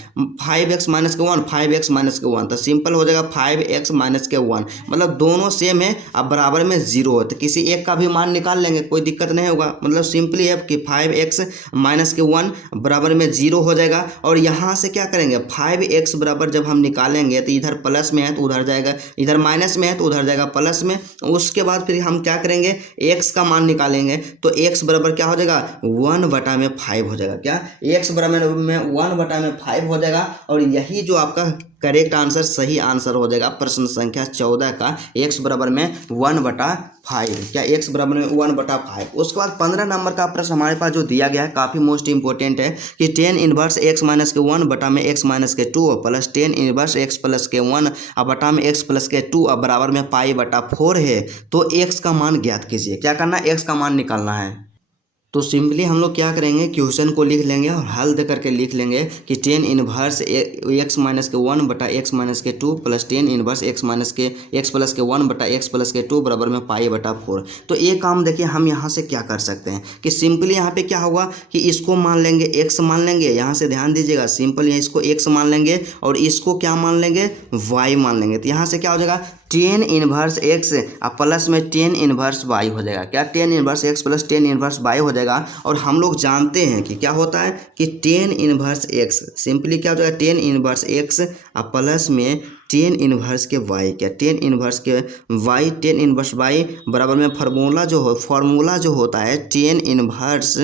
5x माइनस के 1 5x माइनस के 1, तो सिंपल हो जाएगा 5x माइनस के 1, मतलब दोनों सेम है। अब बराबर में 0 है तो किसी एक का भी मान निकाल लेंगे, कोई दिक्कत नहीं होगा। मतलब सिंपली है कि 5x माइनस के 1 बराबर में 0 हो जाएगा, और यहाँ से क्या करेंगे 5x बराबर जब हम निकालेंगे तो इधर प्लस में है तो उधर जाएगा, इधर माइनस में है तो उधर जाएगा, जाएगा प्लस में। उसके बाद फिर हम क्या करेंगे, x का मान निकालेंगे तो x बराबर क्या हो जाएगा 1/5 हो जाएगा। क्या x बराबर में 1/5 हो जाएगा। और यही जो आपका करेक्ट आंसर, सही आंसर हो जाएगा प्रश्न संख्या 14 का, x बराबर में 1/5। क्या x बराबर में 1/5। उसके बाद 15 नंबर का प्रश्न हमारे पास जो दिया गया है काफ़ी मोस्ट इंपॉर्टेंट है कि tan इनवर्स x माइनस के 1 बटा में x माइनस के 2 plus tan inverse x plus के 1 अब बटा में x प्लस के 2 अब बराबर में π/4 है। तो x का मान ज्ञात कीजिए। क्या करना है, x का मान निकालना है। तो सिंपली हम लोग क्या करेंगे, क्वेश्चन को लिख लेंगे और हल दे करके लिख लेंगे कि tan इनवर्स x माइनस के 1 बटा x माइनस के 2 plus tan inverse x minus के x प्लस के 1 बटा x प्लस के 2 बराबर में π/4। तो ये काम देखिए हम यहाँ से क्या कर सकते हैं कि सिंपली यहाँ पे क्या होगा कि इसको मान लेंगे x मान लेंगे, यहाँ से ध्यान दीजिएगा, सिंपल यहाँ इसको x मान लेंगे और इसको क्या मान लेंगे y मान लेंगे। तो यहाँ से क्या हो जाएगा tan इनवर्स x और प्लस में tan इनवर्स y हो जाएगा। क्या tan inverse x plus tan inverse y हो जाएगा। और हम लोग जानते हैं कि क्या होता है कि tan इनवर्स x सिंपली क्या हो जाएगा tan इनवर्स x और प्लस में tan इनवर्स के y। क्या tan इनवर्स के y, tan इनवर्स y बराबर में फार्मूला जो होता है tan इनवर्स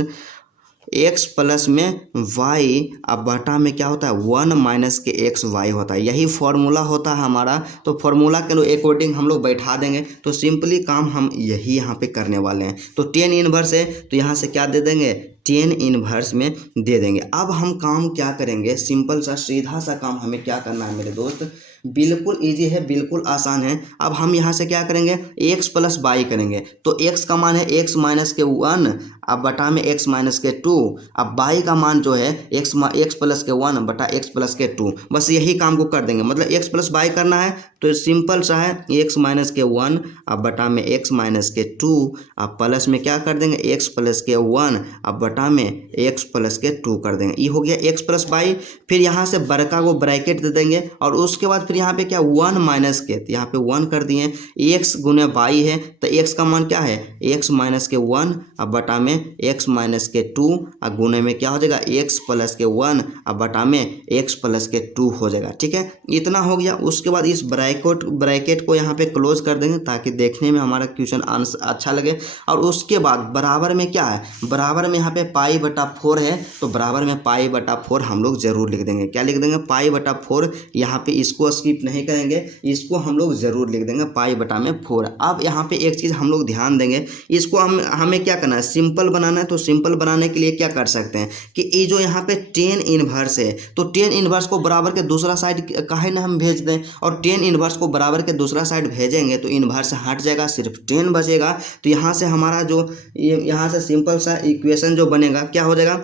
x प्लस में y अब बटा में क्या होता है 1 माइनस के x y होता है। यही फार्मूला होता है हमारा। तो फार्मूला के अकॉर्डिंग हम लोग बैठा देंगे। तो सिंपली काम हम यही यहाँ पे करने वाले हैं। तो tan इनवर्स है तो यहाँ से क्या दे देंगे tan इनवर्स में दे देंगे। अब हम काम क्या करेंगे, सिंपल सा सीधा सा काम हमें क्या करना है मेरे दोस्त, बिल्कुल इजी है, बिल्कुल आसान है। अब हम यहाँ से क्या करेंगे x प्लस y करेंगे। तो x का मान है x माइनस के 1 अब बटा में x माइनस के 2 अब y का मान जो है x प्लस के 1 बटा x प्लस के 2। बस यही काम को कर देंगे, मतलब x प्लस y करना है तो सिंपल सा है x माइनस के 1 अब बटा में x माइनस के 2 अब प्लस में क्या कर देंगे x प्लस के 1 अब बटा में x प्लस के 2 कर देंगे। ये हो गया x प्लस y। फिर यहाँ से बड़का को ब्रैकेट दे देंगे और उसके बाद फिर यहाँ पे क्या 1 माइनस के, तो यहाँ पे 1 कर दिए, x गुने y है तो x का मान क्या है x माइनस के 1 अब बटा में x माइनस के 2 और गुने में क्या हो जाएगा x प्लस के 1 अब बटा में x प्लस के 2 हो जाएगा। ठीक है, इतना हो गया। उसके बाद इस ब्रैकेट को यहाँ पे क्लोज कर देंगे ताकि देखने में हमारा क्वेश्चन आंसर अच्छा लगे। और उसके बाद बराबर में क्या है, बराबर में यहाँ पे π/4 है तो बराबर में π/4 हम लोग जरूर लिख देंगे। क्या लिख देंगे π/4। यहाँ पे इसको स्किप नहीं करेंगे, इसको हम लोग जरूर लिख देंगे π/4। अब यहाँ पे एक चीज़ हम लोग ध्यान देंगे, इसको हमें क्या करना है सिंपल बनाना है। तो सिंपल बनाने के लिए क्या कर सकते हैं कि ये जो यहाँ पे tan इनवर्स है तो tan इनवर्स को बराबर के दूसरा साइड काहे ना हम भेज दें। और tan इनवर्स को बराबर के दूसरा साइड भेजेंगे तो इनवर्स हट जाएगा, सिर्फ tan बचेगा। तो यहाँ से हमारा जो यहाँ से सिंपल सा इक्वेशन जो बनेगा क्या हो जाएगा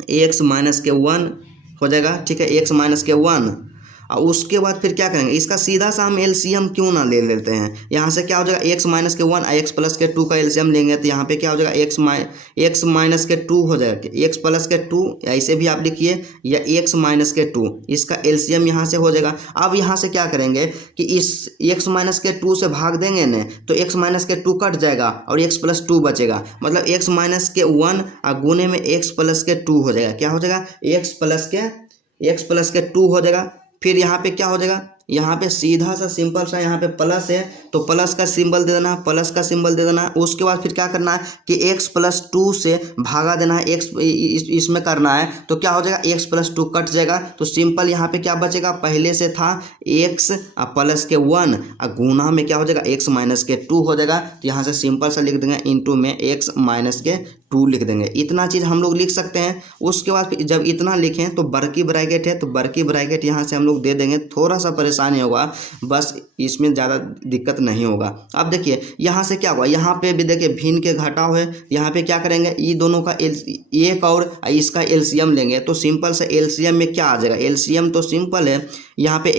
x माइनस के 1 हो जाएगा। ठीक है, x माइनस के 1 और उसके बाद फिर क्या करेंगे, इसका सीधा सा हम एलसीएम क्यों ना ले लेते हैं। यहाँ से क्या हो जाएगा x माइनस के 1 और x प्लस के 2 का एलसीएम लेंगे तो यहाँ पे क्या हो जाएगा x माइनस के 2 हो जाएगा, x प्लस के 2 ऐसे भी आप लिखिए या x माइनस के 2, इसका एलसीएम यहाँ से हो जाएगा। अब यहाँ से क्या करेंगे कि इस x माइनस के 2 से भाग देंगे न तो x माइनस के 2 कट जाएगा और x प्लस 2 बचेगा, मतलब x माइनस के 1 और गुने में x प्लस के 2 हो जाएगा। क्या हो जाएगा x प्लस के 2 हो जाएगा। फिर यहाँ पे क्या हो जाएगा, यहाँ पे सीधा सा सिंपल सा यहाँ पे प्लस है तो प्लस का सिंबल दे देना, प्लस का सिंबल दे देना। उसके बाद फिर क्या करना है कि x प्लस 2 से भागा देना है, x इसमें करना है तो क्या हो जाएगा x प्लस 2 कट जाएगा। तो सिंपल यहाँ पे क्या बचेगा, पहले से था x प्लस के 1 और गुना में क्या हो जाएगा x माइनस के 2 हो जाएगा। तो यहाँ से सिंपल सा लिख देंगे इंटू में x माइनस के 2 लिख देंगे। इतना चीज़ हम लोग लिख सकते हैं। उसके बाद जब इतना लिखें तो बड़की ब्रैकेट है तो बड़की ब्रैकेट यहाँ से हम लोग दे देंगे। थोड़ा सा परेशानी होगा, बस इसमें ज़्यादा दिक्कत नहीं होगा। अब देखिए यहाँ से क्या हुआ, यहाँ पे भी देखिए भिन्न के घटाव है, यहाँ पे क्या करेंगे ये दोनों का एक और इसका एलसीएम लेंगे तो सिंपल से एलसीएम में क्या आ जाएगा, एलसीएम तो सिंपल है, यहाँ पे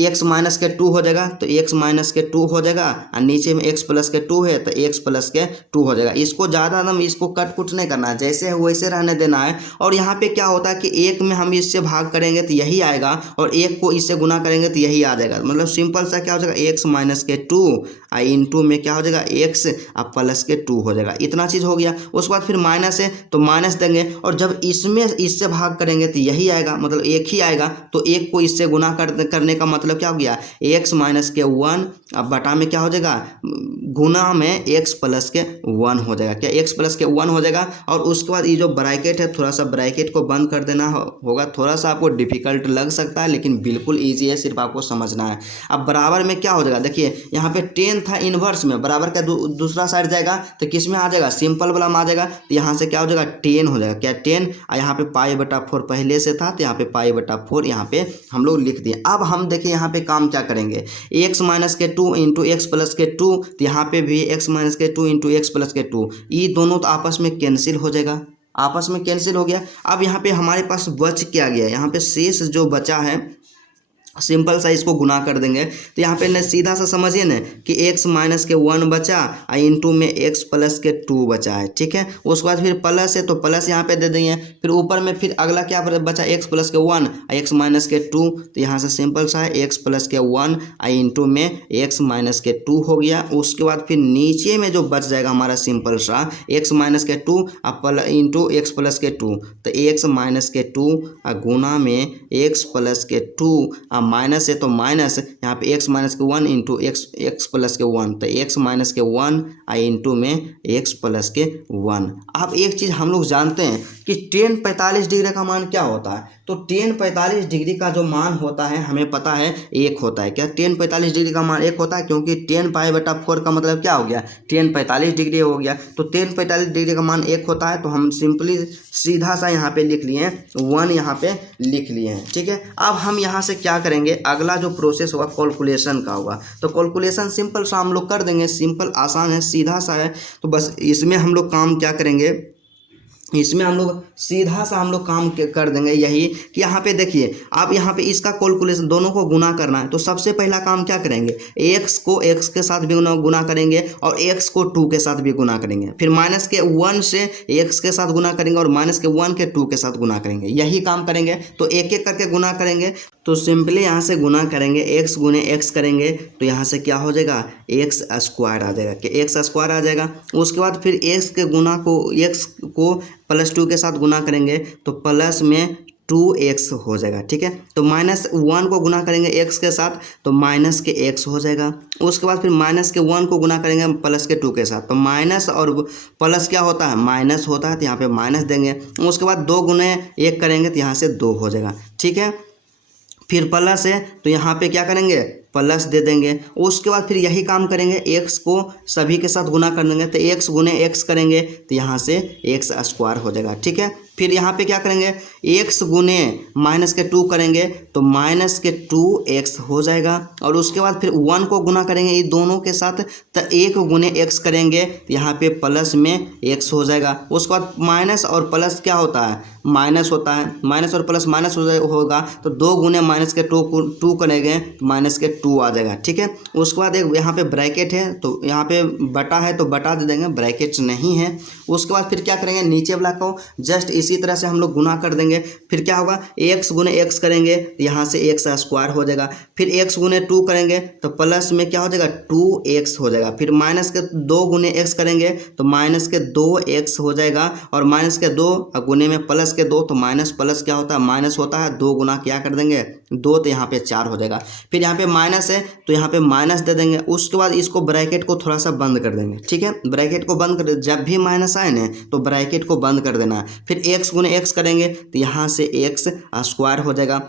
x माइनस के 2 हो जाएगा तो x माइनस के 2 हो जाएगा और नीचे में x प्लस के 2 है तो x प्लस के 2 हो जाएगा। इसको ज़्यादा हम इसको कट कुट नहीं करना है, जैसे है वैसे रहने देना है। और यहाँ पे क्या होता है कि एक में हम इससे भाग करेंगे तो यही आएगा और एक को इससे गुना करेंगे तो यही आ जाएगा। मतलब सिंपल सा क्या हो जाएगा x माइनस के 2 और इंटू में क्या हो जाएगा x और प्लस के 2 हो जाएगा। इतना चीज़ हो गया। उसके बाद फिर माइनस है तो माइनस देंगे और जब इसमें इससे भाग करेंगे तो यही आएगा, मतलब एक ही आएगा। तो एक को इससे गुना करने का का मतलब क्या हो गया, x माइनस के 1, अब बटा में क्या हो जाएगा, गुना में x प्लस के 1 हो जाएगा, क्या x प्लस के 1 हो जाएगा। और उसके बाद ये जो ब्रैकेट है थोड़ा सा ब्रैकेट को बंद कर देना होगा, थोड़ा सा आपको डिफिकल्ट लग सकता है लेकिन बिल्कुल ईजी है, सिर्फ आपको समझना है। अब बराबर में क्या हो जाएगा, देखिए यहाँ पे 10 था इन्वर्स में, बराबर का दूसरा साइड जाएगा तो किस में आ जाएगा, सिंपल वाला में आ जाएगा, तो यहाँ से क्या हो जाएगा 10 हो जाएगा, क्या 10, और यहाँ पे π/4 पहले से था तो यहाँ पे π/4 यहाँ पे हम लोग लिख दिए। अब हम देखिए यहाँ पे काम क्या करेंगे, x माइनस के 2 इंटू एक्स प्लस के 2, तो यहाँ पे भी x माइनस के 2 इंटू एक्स प्लस के 2, ये दोनों तो आपस में कैंसिल हो जाएगा, आपस में कैंसिल हो गया। अब यहाँ पे हमारे पास बच क्या गया, यहाँ पे शेष जो बचा है सिंपल सा इसको गुना कर देंगे, तो यहाँ पे न सीधा सा समझिए ना कि x माइनस के 1 बचा और इंटू में x प्लस के 2 बचा है, ठीक है। उसके बाद फिर प्लस है तो प्लस यहाँ पे दे देंगे, फिर ऊपर में फिर अगला क्या बचा, x प्लस के 1 और x माइनस के 2, तो यहाँ से सिंपल सा है x प्लस के 1 और इंटू में x माइनस के 2 हो गया। उसके बाद फिर नीचे में जो बच जाएगा हमारा सिंपल सा x माइनस के 2 इंटू एक्स प्लस के 2, तो x माइनस के 2 गुना में x प्लस के 2 माइनस है तो माइनस, यहाँ पे x माइनस के 1 इंटू एक्स प्लस के 1, तो x माइनस के 1 इंटू में x प्लस के 1। अब एक चीज़ हम लोग जानते हैं कि tan 45 डिग्री का मान क्या होता है, तो tan 45 डिग्री का जो मान होता है हमें पता है 1 होता है, क्या tan 45 डिग्री का मान 1 होता है, क्योंकि tan π/4 का मतलब क्या हो गया, tan 45 डिग्री हो गया, तो tan 45 डिग्री का मान 1 होता है, तो हम सिंपली सीधा सा यहाँ पे लिख लिए 1, यहाँ पे लिख लिए हैं, ठीक है। अब हम यहाँ से क्या करेंगे, अगला जो प्रोसेस होगा कैलकुलेशन का होगा, तो कैलकुलेशन सिंपल सा हम लोग कर देंगे, सिंपल आसान है सीधा सा है। तो बस इसमें हम लोग काम क्या करेंगे, इसमें हम लोग सीधा सा हम लोग काम कर देंगे यही कि यहाँ पे देखिए आप यहाँ पे इसका कैलकुलेशन दोनों को गुना करना है, तो सबसे पहला काम क्या करेंगे, x को x के साथ भी गुना करेंगे और x को 2 के साथ भी गुना करेंगे, फिर माइनस के 1 से x के साथ गुना करेंगे और माइनस के 1 के 2 के साथ गुना करेंगे, यही काम करेंगे। तो एक एक करके गुना करेंगे, तो सिंपली यहाँ से गुना करेंगे, x गुने x करेंगे तो यहाँ से क्या हो जाएगा, x स्क्वायर आ जाएगा, कि x स्क्वायर आ जाएगा। उसके बाद फिर x के गुना को x को प्लस 2 के साथ गुना करेंगे तो प्लस में 2x हो जाएगा, ठीक है। तो माइनस 1 को गुना करेंगे x के साथ तो माइनस के x हो जाएगा। उसके बाद फिर माइनस के 1 को गुना करेंगे प्लस के 2 के साथ, तो माइनस और प्लस क्या होता है, माइनस होता है, तो यहाँ पे माइनस देंगे। उसके बाद 2 गुने 1 करेंगे तो यहाँ से 2 हो जाएगा, ठीक है। फिर प्लस है तो यहाँ पे क्या करेंगे, प्लस दे देंगे। उसके बाद फिर यही काम करेंगे, x को सभी के साथ गुना कर देंगे, तो x गुने x करेंगे तो यहाँ से x स्क्वायर हो जाएगा, ठीक है। फिर यहाँ पे क्या करेंगे, x गुने माइनस के 2 करेंगे तो माइनस के 2x हो जाएगा। और उसके बाद फिर 1 को गुना करेंगे ये दोनों के साथ, तो 1 गुने x करेंगे तो यहाँ पे प्लस में x हो जाएगा। उसके बाद माइनस और प्लस क्या होता है, माइनस होता है, माइनस और प्लस माइनस होगा, तो 2 गुने माइनस के 2 करेंगे तो माइनस के 2 आ जाएगा, ठीक है। उसके बाद एक यहाँ पे ब्रैकेट है तो यहाँ पे बटा है तो बटा दे देंगे, ब्रैकेट नहीं है। उसके बाद फिर क्या करेंगे, नीचे वाला को जस्ट इसी तरह से हम लोग गुना कर देंगे। फिर क्या होगा, x गुने x करेंगे तो यहाँ से x स्क्वायर हो जाएगा। फिर x गुने 2 करेंगे तो प्लस में क्या हो जाएगा, 2x हो जाएगा। फिर माइनस के 2 गुने x करेंगे तो माइनस के 2x हो जाएगा। और माइनस के 2 गुने में प्लस के 2, तो माइनस प्लस क्या होता है, माइनस होता है, 2 गुना क्या कर देंगे 2, तो यहाँ पे 4 हो जाएगा। फिर यहाँ पे माइनस है तो यहाँ पे माइनस दे देंगे। उसके बाद इसको ब्रैकेट को थोड़ा सा बंद कर देंगे, ठीक है। ब्रैकेट को बंद कर, जब भी माइनस आए ना तो ब्रैकेट को बंद कर देना है। फिर x गुने x करेंगे तो यहाँ से x स्क्वायर हो जाएगा।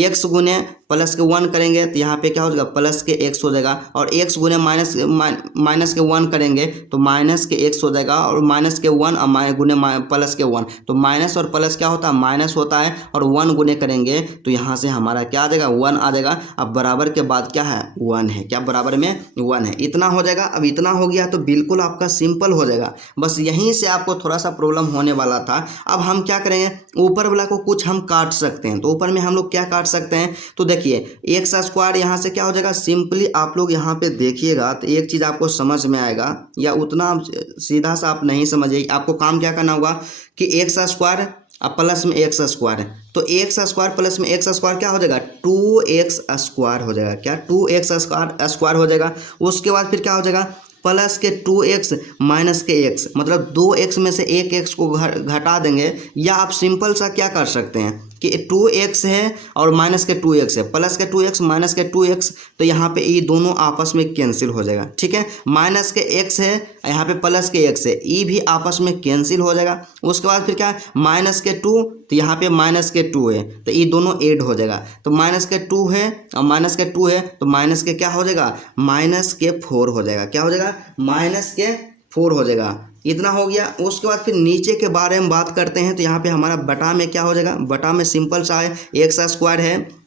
x गुने प्लस के 1 करेंगे तो यहाँ पे क्या हो जाएगा, प्लस के x हो जाएगा। और x गुने माइनस के 1 करेंगे तो माइनस के x हो जाएगा। और माइनस के 1 और गुने प्लस के 1, तो माइनस और प्लस क्या होता है, माइनस होता है। और 1 गुने करेंगे तो यहाँ से हमारा क्या आ जाएगा, 1 आ जाएगा। अब बराबर के बाद क्या है, 1 है, क्या बराबर में 1 है, इतना हो जाएगा। अब इतना हो गया तो बिल्कुल आपका सिंपल हो जाएगा। बस यहीं से आपको थोड़ा सा प्रॉब्लम होने वाला था। अब हम क्या करेंगे, ऊपर वाला को कुछ हम काट सकते हैं, तो ऊपर में हम लोग क्या काट सकते हैं, तो देखिए एक्स स्क्वायर यहाँ से क्या हो जाएगा, सिंपली आप लोग यहाँ पे देखिएगा तो एक चीज़ आपको समझ में आएगा, या उतना सीधा सा आप नहीं समझिए। आपको काम क्या करना होगा कि एक्स स्क्वायर अब प्लस में एक्स स्क्वायर है, तो एक्स स्क्वायर प्लस में एक्स स्क्वायर क्या हो जाएगा, 2x स्क्वायर हो जाएगा, क्या 2x स्क्वायर हो जाएगा। उसके बाद फिर क्या हो जाएगा, प्लस के 2x माइनस के x, मतलब 2x में से एक x को घटा देंगे। या आप सिंपल सा क्या कर सकते हैं कि 2x है और माइनस के 2x है, प्लस के 2x माइनस के 2x, तो यहाँ पे ये दोनों आपस में कैंसिल हो जाएगा। ठीक है, माइनस के x है, यहाँ पे प्लस के x है, ये भी आपस में कैंसिल हो जाएगा। उसके बाद फिर क्या है, माइनस के 2, तो यहाँ पे माइनस के 2 है, तो ये दोनों ऐड हो जाएगा। तो माइनस के 2 है और माइनस के 2 है, तो माइनस के क्या हो जाएगा, माइनस के 4 हो जाएगा। क्या हो जाएगा, माइनस के 4 हो जाएगा। इतना हो गया। उसके बाद फिर नीचे के बारे में बात करते हैं, तो यहाँ पे हमारा बटा में क्या हो जाएगा, बटा में सिंपल सा है, एक्स स्क्वायर है,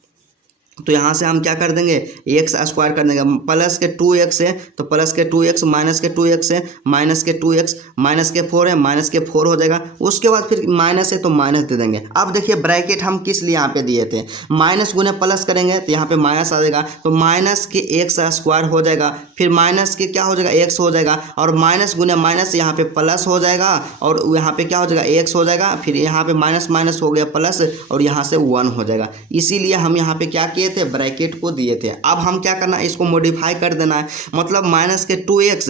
तो यहाँ से हम क्या कर देंगे, एक्स स्क्वायर कर देंगे। प्लस के 2x है, तो प्लस के 2x, माइनस के 2x है, माइनस के 2x, माइनस के 4 है, माइनस के 4 हो जाएगा। उसके बाद फिर माइनस है तो माइनस दे देंगे। अब देखिए ब्रैकेट हम किस लिए यहाँ पे दिए थे, माइनस गुने प्लस करेंगे तो यहाँ पे माइनस आ जाएगा, तो माइनस के एक्स स्क्वायर हो जाएगा, फिर माइनस के क्या हो जाएगा, एक्स हो जाएगा, और माइनस गुने माइनस यहाँ पे प्लस हो जाएगा, और यहाँ पे क्या हो जाएगा, एक्स हो जाएगा, फिर यहाँ पे माइनस माइनस हो गया प्लस, और यहाँ से 1 हो जाएगा। इसीलिए हम यहाँ पे क्या किए थे, ब्रैकेट को दिए थे। अब हम क्या करना है, इसको मॉडिफाई कर देना है, मतलब माइनस के 2x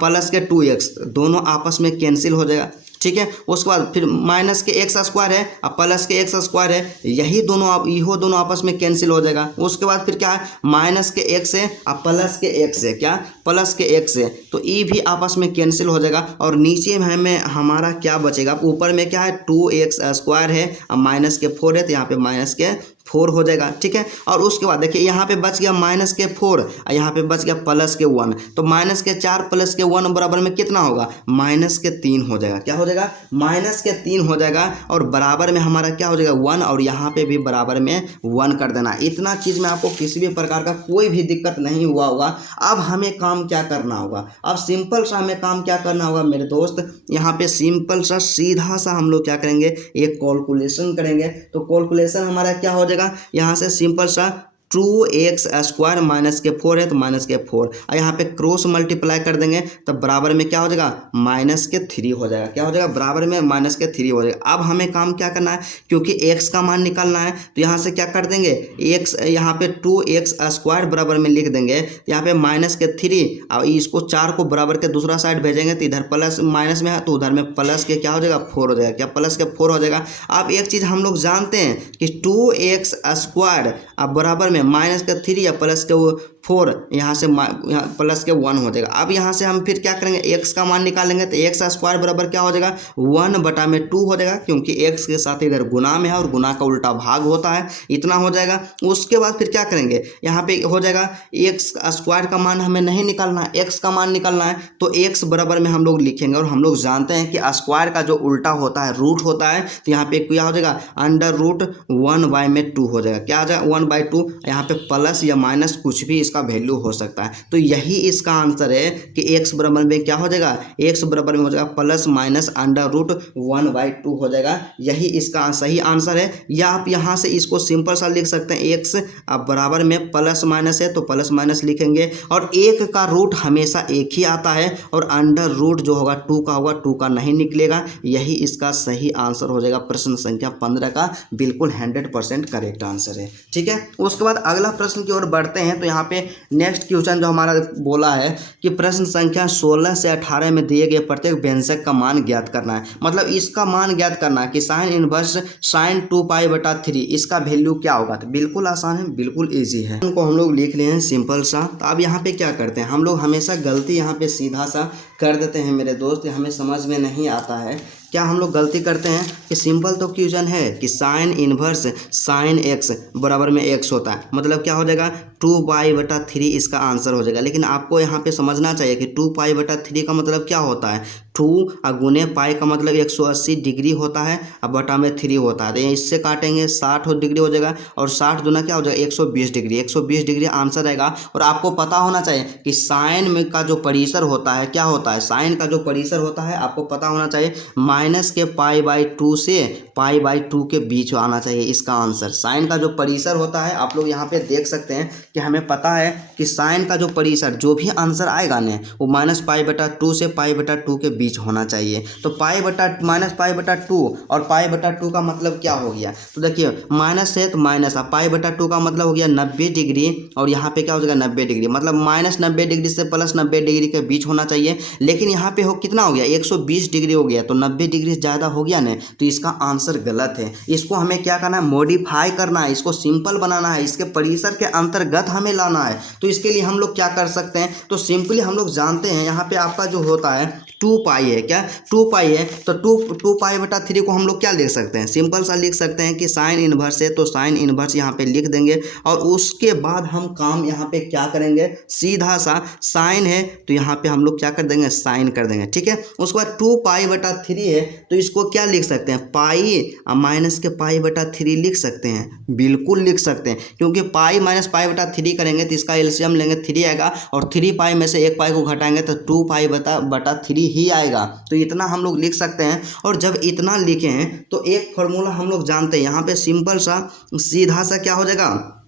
प्लस के 2x दोनों आपस में कैंसिल हो जाएगा। ठीक है, उसके बाद फिर माइनस के एक्स स्क्वायर है और प्लस के एक्स स्क्वायर है, यही दोनों आपस में कैंसिल हो जाएगा। उसके बाद फिर क्या है, माइनस के एक्स है और प्लस के एक्स है, क्या प्लस के एक्स है, तो ये भी आपस में कैंसिल हो जाएगा। और नीचे में हमारा क्या बचेगा, ऊपर में क्या है, 2x स्क्वायर है और माइनस के 4 है, तो यहाँ पे माइनस के 4 हो जाएगा। ठीक है, और उसके बाद देखिए यहाँ पे बच गया माइनस के 4 और यहाँ पे बच गया प्लस के 1, तो माइनस के 4 प्लस के 1 बराबर में कितना होगा, माइनस के 3 हो जाएगा। क्या हो जाएगा, माइनस के 3 हो जाएगा, और बराबर में हमारा क्या हो जाएगा, 1, और यहाँ पे भी बराबर में 1 कर देना। इतना चीज़ में आपको किसी भी प्रकार का कोई भी दिक्कत नहीं हुआ होगा। अब हमें काम क्या करना होगा, अब सिंपल सा हमें काम क्या करना होगा मेरे दोस्त, यहाँ पे सिंपल सा सीधा सा हम लोग क्या करेंगे, एक कैलकुलेशन करेंगे। तो कैलकुलेशन हमारा क्या हो जाएगा, यहाँ से सिंपल सा 2x स्क्वायर माइनस के 4 है, तो माइनस के 4, और यहाँ पे क्रॉस मल्टीप्लाई कर देंगे तो बराबर में क्या हो जाएगा, माइनस के 3 हो जाएगा। क्या हो जाएगा, बराबर में माइनस के 3 हो जाएगा। अब हमें काम क्या करना है, क्योंकि x का मान निकालना है, तो यहाँ से क्या कर देंगे, x यहाँ पे 2x स्क्वायर बराबर में लिख देंगे, यहाँ पे माइनस के 3, और इसको 4 को बराबर के दूसरा साइड भेजेंगे, तो इधर प्लस माइनस में है, तो उधर में प्लस के क्या हो जाएगा, 4 हो जाएगा। क्या प्लस के 4 हो जाएगा। अब एक चीज़ हम लोग जानते हैं कि 2x स्क्वायर अब बराबर में माइनस का 3 या प्लस के 4, यहाँ से यहाँ प्लस के 1 हो जाएगा। अब यहाँ से हम फिर क्या करेंगे, x का मान निकालेंगे, तो x स्क्वायर बराबर क्या हो जाएगा, 1/2 हो जाएगा, क्योंकि x के साथ इधर गुना में है और गुना का उल्टा भाग होता है, इतना हो जाएगा। उसके बाद फिर क्या करेंगे, यहाँ पे हो जाएगा x स्क्वायर का मान हमें नहीं निकालना है, x का मान निकालना है, तो x बराबर में हम लोग लिखेंगे, और हम लोग जानते हैं कि स्क्वायर का जो उल्टा होता है रूट होता है, तो यहाँ पे क्या हो जाएगा, √1/2 हो जाएगा। क्या आ जाएगा, 1/2, यहाँ पे प्लस या माइनस कुछ भी इसका वैल्यू हो सकता है। तो यही इसका आंसर है कि x बराबर में क्या हो जाएगा, x बराबर में हो जाएगा प्लस माइनस √1/2 हो जाएगा। यही इसका सही आंसर है। या आप यहाँ से इसको सिंपल सा लिख सकते हैं, x अब बराबर में प्लस माइनस है तो प्लस माइनस लिखेंगे, और 1 का रूट हमेशा 1 ही आता है, और √ जो होगा 2 का होगा, 2 का नहीं निकलेगा। यही इसका सही आंसर हो जाएगा। प्रश्न संख्या 15 का बिल्कुल 100% करेक्ट आंसर है। ठीक है, उसके बाद अगला प्रश्न की ओर बढ़ते हैं। तो यहाँ पे नेक्स्ट क्वेश्चन जो हमारा बोला है कि प्रश्न संख्या 16 से 18 में दिए गए प्रत्येक व्यंजक का मान ज्ञात करना है। मतलब इसका मान ज्ञात करना है कि साइन इनवर्स साइन 2π/3 इसका वैल्यू क्या होगा। तो बिल्कुल आसान है, बिल्कुल ईजी है। उनको हम लोग लिख लिए हैं सिंपल सा। तो अब यहाँ पे क्या करते हैं, हम लोग हमेशा गलती यहाँ पे सीधा सा कर देते हैं मेरे दोस्त, हमें समझ में नहीं आता है। क्या हम लोग गलती करते हैं कि सिंपल तो क्वेश्चन है कि साइन इनवर्स साइन x बराबर में x होता है, मतलब क्या हो जाएगा 2π/3 इसका आंसर हो जाएगा। लेकिन आपको यहाँ पे समझना चाहिए कि 2π/3 का मतलब क्या होता है, 2 गुने पाई का मतलब 180 डिग्री होता है, अब बटा में 3 होता है, तो इससे काटेंगे 60 डिग्री हो जाएगा, और 60 दूना क्या हो जाएगा 120 डिग्री, 120 डिग्री आंसर आएगा। और आपको पता होना चाहिए कि साइन में का जो परिसर होता है क्या होता है, साइन का जो परिसर होता है आपको पता होना चाहिए माइनस के π/2 से π/2 के बीच आना चाहिए इसका आंसर। साइन का जो परिसर होता है आप लोग यहाँ पे देख सकते हैं कि हमें पता है कि साइन का जो परिसर जो भी आंसर आएगा ना वो -π/2 से π/2 के बीच होना चाहिए। तो -π/2 और π/2 का मतलब क्या हो गया, तो देखिए माइनस है तो माइनस, π/2 का मतलब हो गया 90 डिग्री, और यहाँ पे क्या हो जाएगा 90 डिग्री, मतलब -90 डिग्री से +90 डिग्री के बीच होना चाहिए। लेकिन यहाँ पे हो कितना हो गया 120 डिग्री हो गया, तो 90 डिग्री से ज़्यादा हो गया ना, तो इसका आंसर गलत है। इसको हमें क्या करना है, मॉडिफाई करना है, इसको सिंपल बनाना है, इसके परिसर के अंतर्गत हमें लाना है। तो इसके लिए हम लोग क्या कर सकते हैं, तो सिंपली हम लोग जानते हैं यहाँ पे आपका जो होता है 2 पाई है, क्या 2 पाई है, तो 2 पाई बटा 3 को हम लोग क्या लिख सकते हैं, सिंपल सा लिख सकते हैं कि साइन इनवर्स है, तो साइन इनवर्स यहाँ पे लिख देंगे। और उसके बाद हम काम यहाँ पे क्या करेंगे, सीधा सा साइन है तो यहाँ पे हम लोग क्या कर देंगे, साइन कर देंगे, ठीक है। उसके बाद 2 पाई बटा 3 है, तो इसको क्या लिख सकते हैं, पाई माइनस के पाई बटा 3 लिख सकते हैं, बिल्कुल लिख सकते हैं, क्योंकि पाई माइनस पाई बटा 3 करेंगे तो इसका एलसीएम लेंगे 3 आएगा, और 3 पाई में से 1 पाई को घटाएंगे तो 2 पाई बटा 3 ही आएगा। तो इतना हम लोग लिख सकते हैं। और जब इतना लिखे हैं तो एक फॉर्मूला हम लोग जानते हैं, यहाँ पे सिंपल सा सीधा सा क्या हो जाएगा,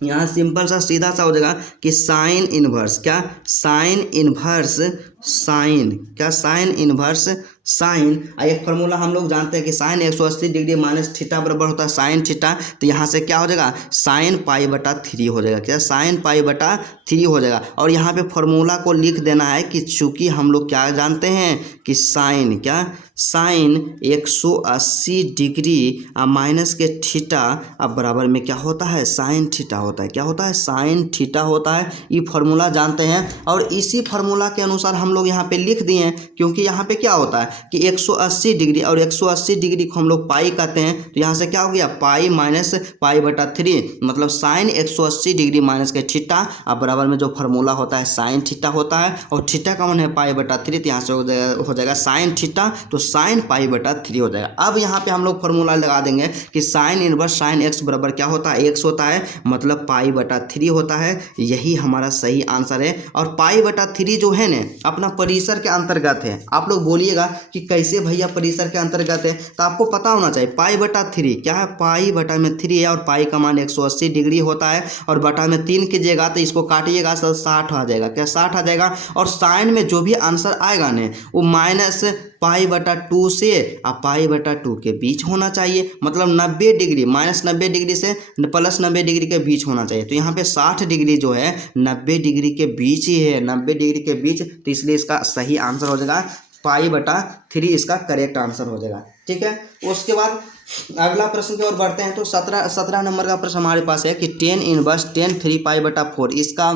यहाँ सिंपल सा सीधा सा हो जाएगा कि साइन इनवर्स, क्या साइन इनवर्स साइन, क्या साइन इनवर्स साइन। एक फार्मूला हम लोग जानते हैं कि साइन 180 डिग्री माइनस थीटा बराबर होता है साइन थीटा, तो यहाँ से क्या हो जाएगा, साइन पाई बटा 3 हो जाएगा, क्या साइन पाई बटा 3 हो जाएगा। और यहाँ पे फार्मूला को लिख देना है कि चूंकि हम लोग क्या जानते हैं कि साइन, क्या साइन 180 डिग्री माइनस के थीटा अब बराबर में क्या होता है, साइन थीटा होता है, क्या होता है, साइन थीटा होता है। ये फार्मूला जानते हैं और इसी फार्मूला के अनुसार हम लोग यहाँ पे लिख दिए हैं, क्योंकि यहाँ पे क्या होता है कि 180 डिग्री और 180 डिग्री को हम लोग पाई कहते हैं, तो यहाँ से क्या हो गया, पाई माइनस पाई बटा 3, मतलब साइन 180 डिग्री माइनस के थीटा अब बराबर में जो फार्मूला होता है साइन थीटा होता है, और थीटा का मान है पाई बटा 3, तो यहाँ से हो जाएगा साइन थीटा, तो साइन पाई बटा 3 हो जाएगा। अब यहाँ पे हम लोग फार्मूला लगा देंगे कि साइन इनवर्स साइन एक्स बराबर क्या होता है, एक्स होता है, मतलब पाई बटा 3 होता है। यही हमारा सही आंसर है। और पाई बटा 3 जो है ना अपना परिसर के अंतर्गत है। आप लोग बोलिएगा कि कैसे भैया परिसर के अंतर्गत है, तो आपको पता होना चाहिए पाई बटा 3 क्या है, पाई बटा में 3 है, और पाई का मान 180 डिग्री होता है, और बटा में 3 कीजिएगा तो इसको काटिएगा तो 60 आ जाएगा, क्या 60 आ जाएगा। और साइन में जो भी आंसर आएगा ना वो माइनस पाई बटा 2 से पाई बटा 2 के बीच होना चाहिए, मतलब 90 डिग्री माइनस 90 डिग्री से प्लस 90 डिग्री के बीच होना चाहिए। तो यहाँ पे 60 डिग्री जो है 90 डिग्री के बीच ही है, 90 डिग्री के बीच, तो इसलिए इसका सही आंसर हो जाएगा पाई बटा 3, इसका करेक्ट आंसर हो जाएगा, ठीक है। उसके बाद अगला प्रश्न की ओर बढ़ते हैं। तो 17 नंबर का प्रश्न हमारे पास है कि 10 इनवर्स 10 3 पाई बटा 4, इसका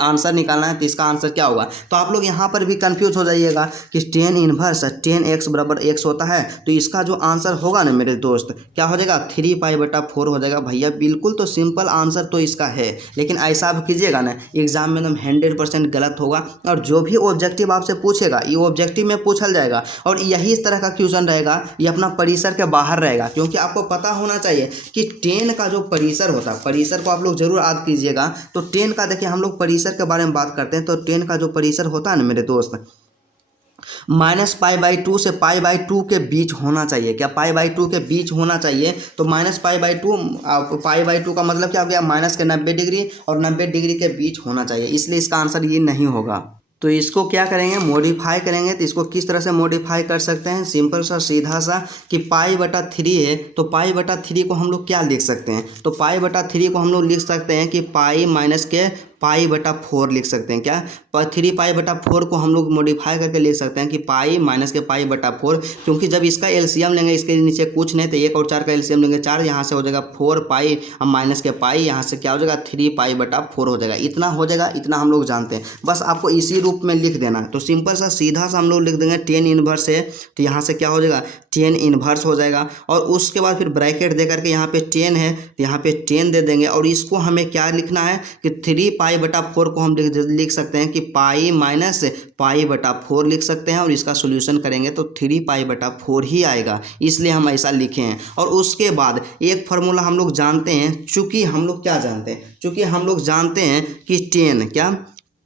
आंसर निकालना है, तो इसका आंसर क्या होगा। तो आप लोग यहाँ पर भी कंफ्यूज हो जाइएगा कि 10 इनवर्स 10 एक्स बराबर एक्स होता है, तो इसका जो आंसर होगा ना मेरे दोस्त क्या हो जाएगा, 3 पाई बटा 4 हो जाएगा। भैया बिल्कुल तो सिंपल आंसर तो इसका है, लेकिन ऐसा आप कीजिएगा ना एग्जाम में एकदम 100% गलत होगा। और जो भी ऑब्जेक्टिव आपसे पूछेगा ये ऑब्जेक्टिव में पूछल जाएगा, और यही इस तरह का क्वेश्चन रहेगा, ये अपना परिसर के बाहर रहेगा, क्योंकि आपको पता होना चाहिए कि 10 का जो परिसर होता है, परिसर को आप लोग जरूर याद कीजिएगा। तो 10 का देखिए हम लोग परिसर के बारे में बात करते हैं, तो 10 का जो परिसर होता है ना मेरे दोस्त माइनस पाई बाई 2 से पाई बाई 2 के बीच होना चाहिए, क्या पाई बाई 2 के बीच होना चाहिए। तो minus pi by 2 pi by 2 का मतलब क्या हो गया, माइनस के 90 डिग्री और 90 डिग्री के बीच होना चाहिए, इसलिए इसका आंसर ये नहीं होगा। तो इसको क्या करेंगे, मॉडिफाई करेंगे। तो इसको किस तरह से मॉडिफाई कर सकते हैं, सिंपल सा सीधा सा कि पाई बटा 3 है, तो पाई बटा 3 को हम लोग क्या लिख सकते हैं, तो पाई बटा 3 को हम लोग लिख सकते हैं कि पाई माइनस के पाई बटा 4 लिख सकते हैं, क्या 3 पाई बटा 4 को हम लोग मॉडिफाई करके लिख सकते हैं कि पाई माइनस के पाई बटा 4, क्योंकि जब इसका एलसीएम लेंगे इसके नीचे कुछ नहीं, तो 1 और 4 का एलसीएम लेंगे 4, यहाँ से हो जाएगा 4 पाई माइनस के पाई, यहाँ से क्या हो जाएगा 3 पाई बटा 4 हो जाएगा। इतना हो जाएगा, इतना हम लोग जानते हैं, बस आपको इसी रूप में लिख देना। तो सिंपल सा सीधा सा हम लोग लिख देंगे 10 इनवर्स है, तो यहाँ से क्या हो जाएगा 10 इनवर्स हो जाएगा, और उसके बाद फिर ब्रैकेट दे करके यहाँ पे 10 है तो यहाँ पे 10 दे देंगे, और इसको हमें क्या लिखना है कि 3 पाई बटा 4 को हम लिख सकते हैं कि पाई माइनस पाई बटा 4 लिख सकते हैं, और इसका सोल्यूशन करेंगे तो 3 पाई बटा 4 ही आएगा, इसलिए हम ऐसा लिखे हैं। और उसके बाद एक फार्मूला हम लोग जानते हैं, चूंकि हम लोग क्या जानते हैं, चूंकि हम लोग जानते हैं कि 10 क्या,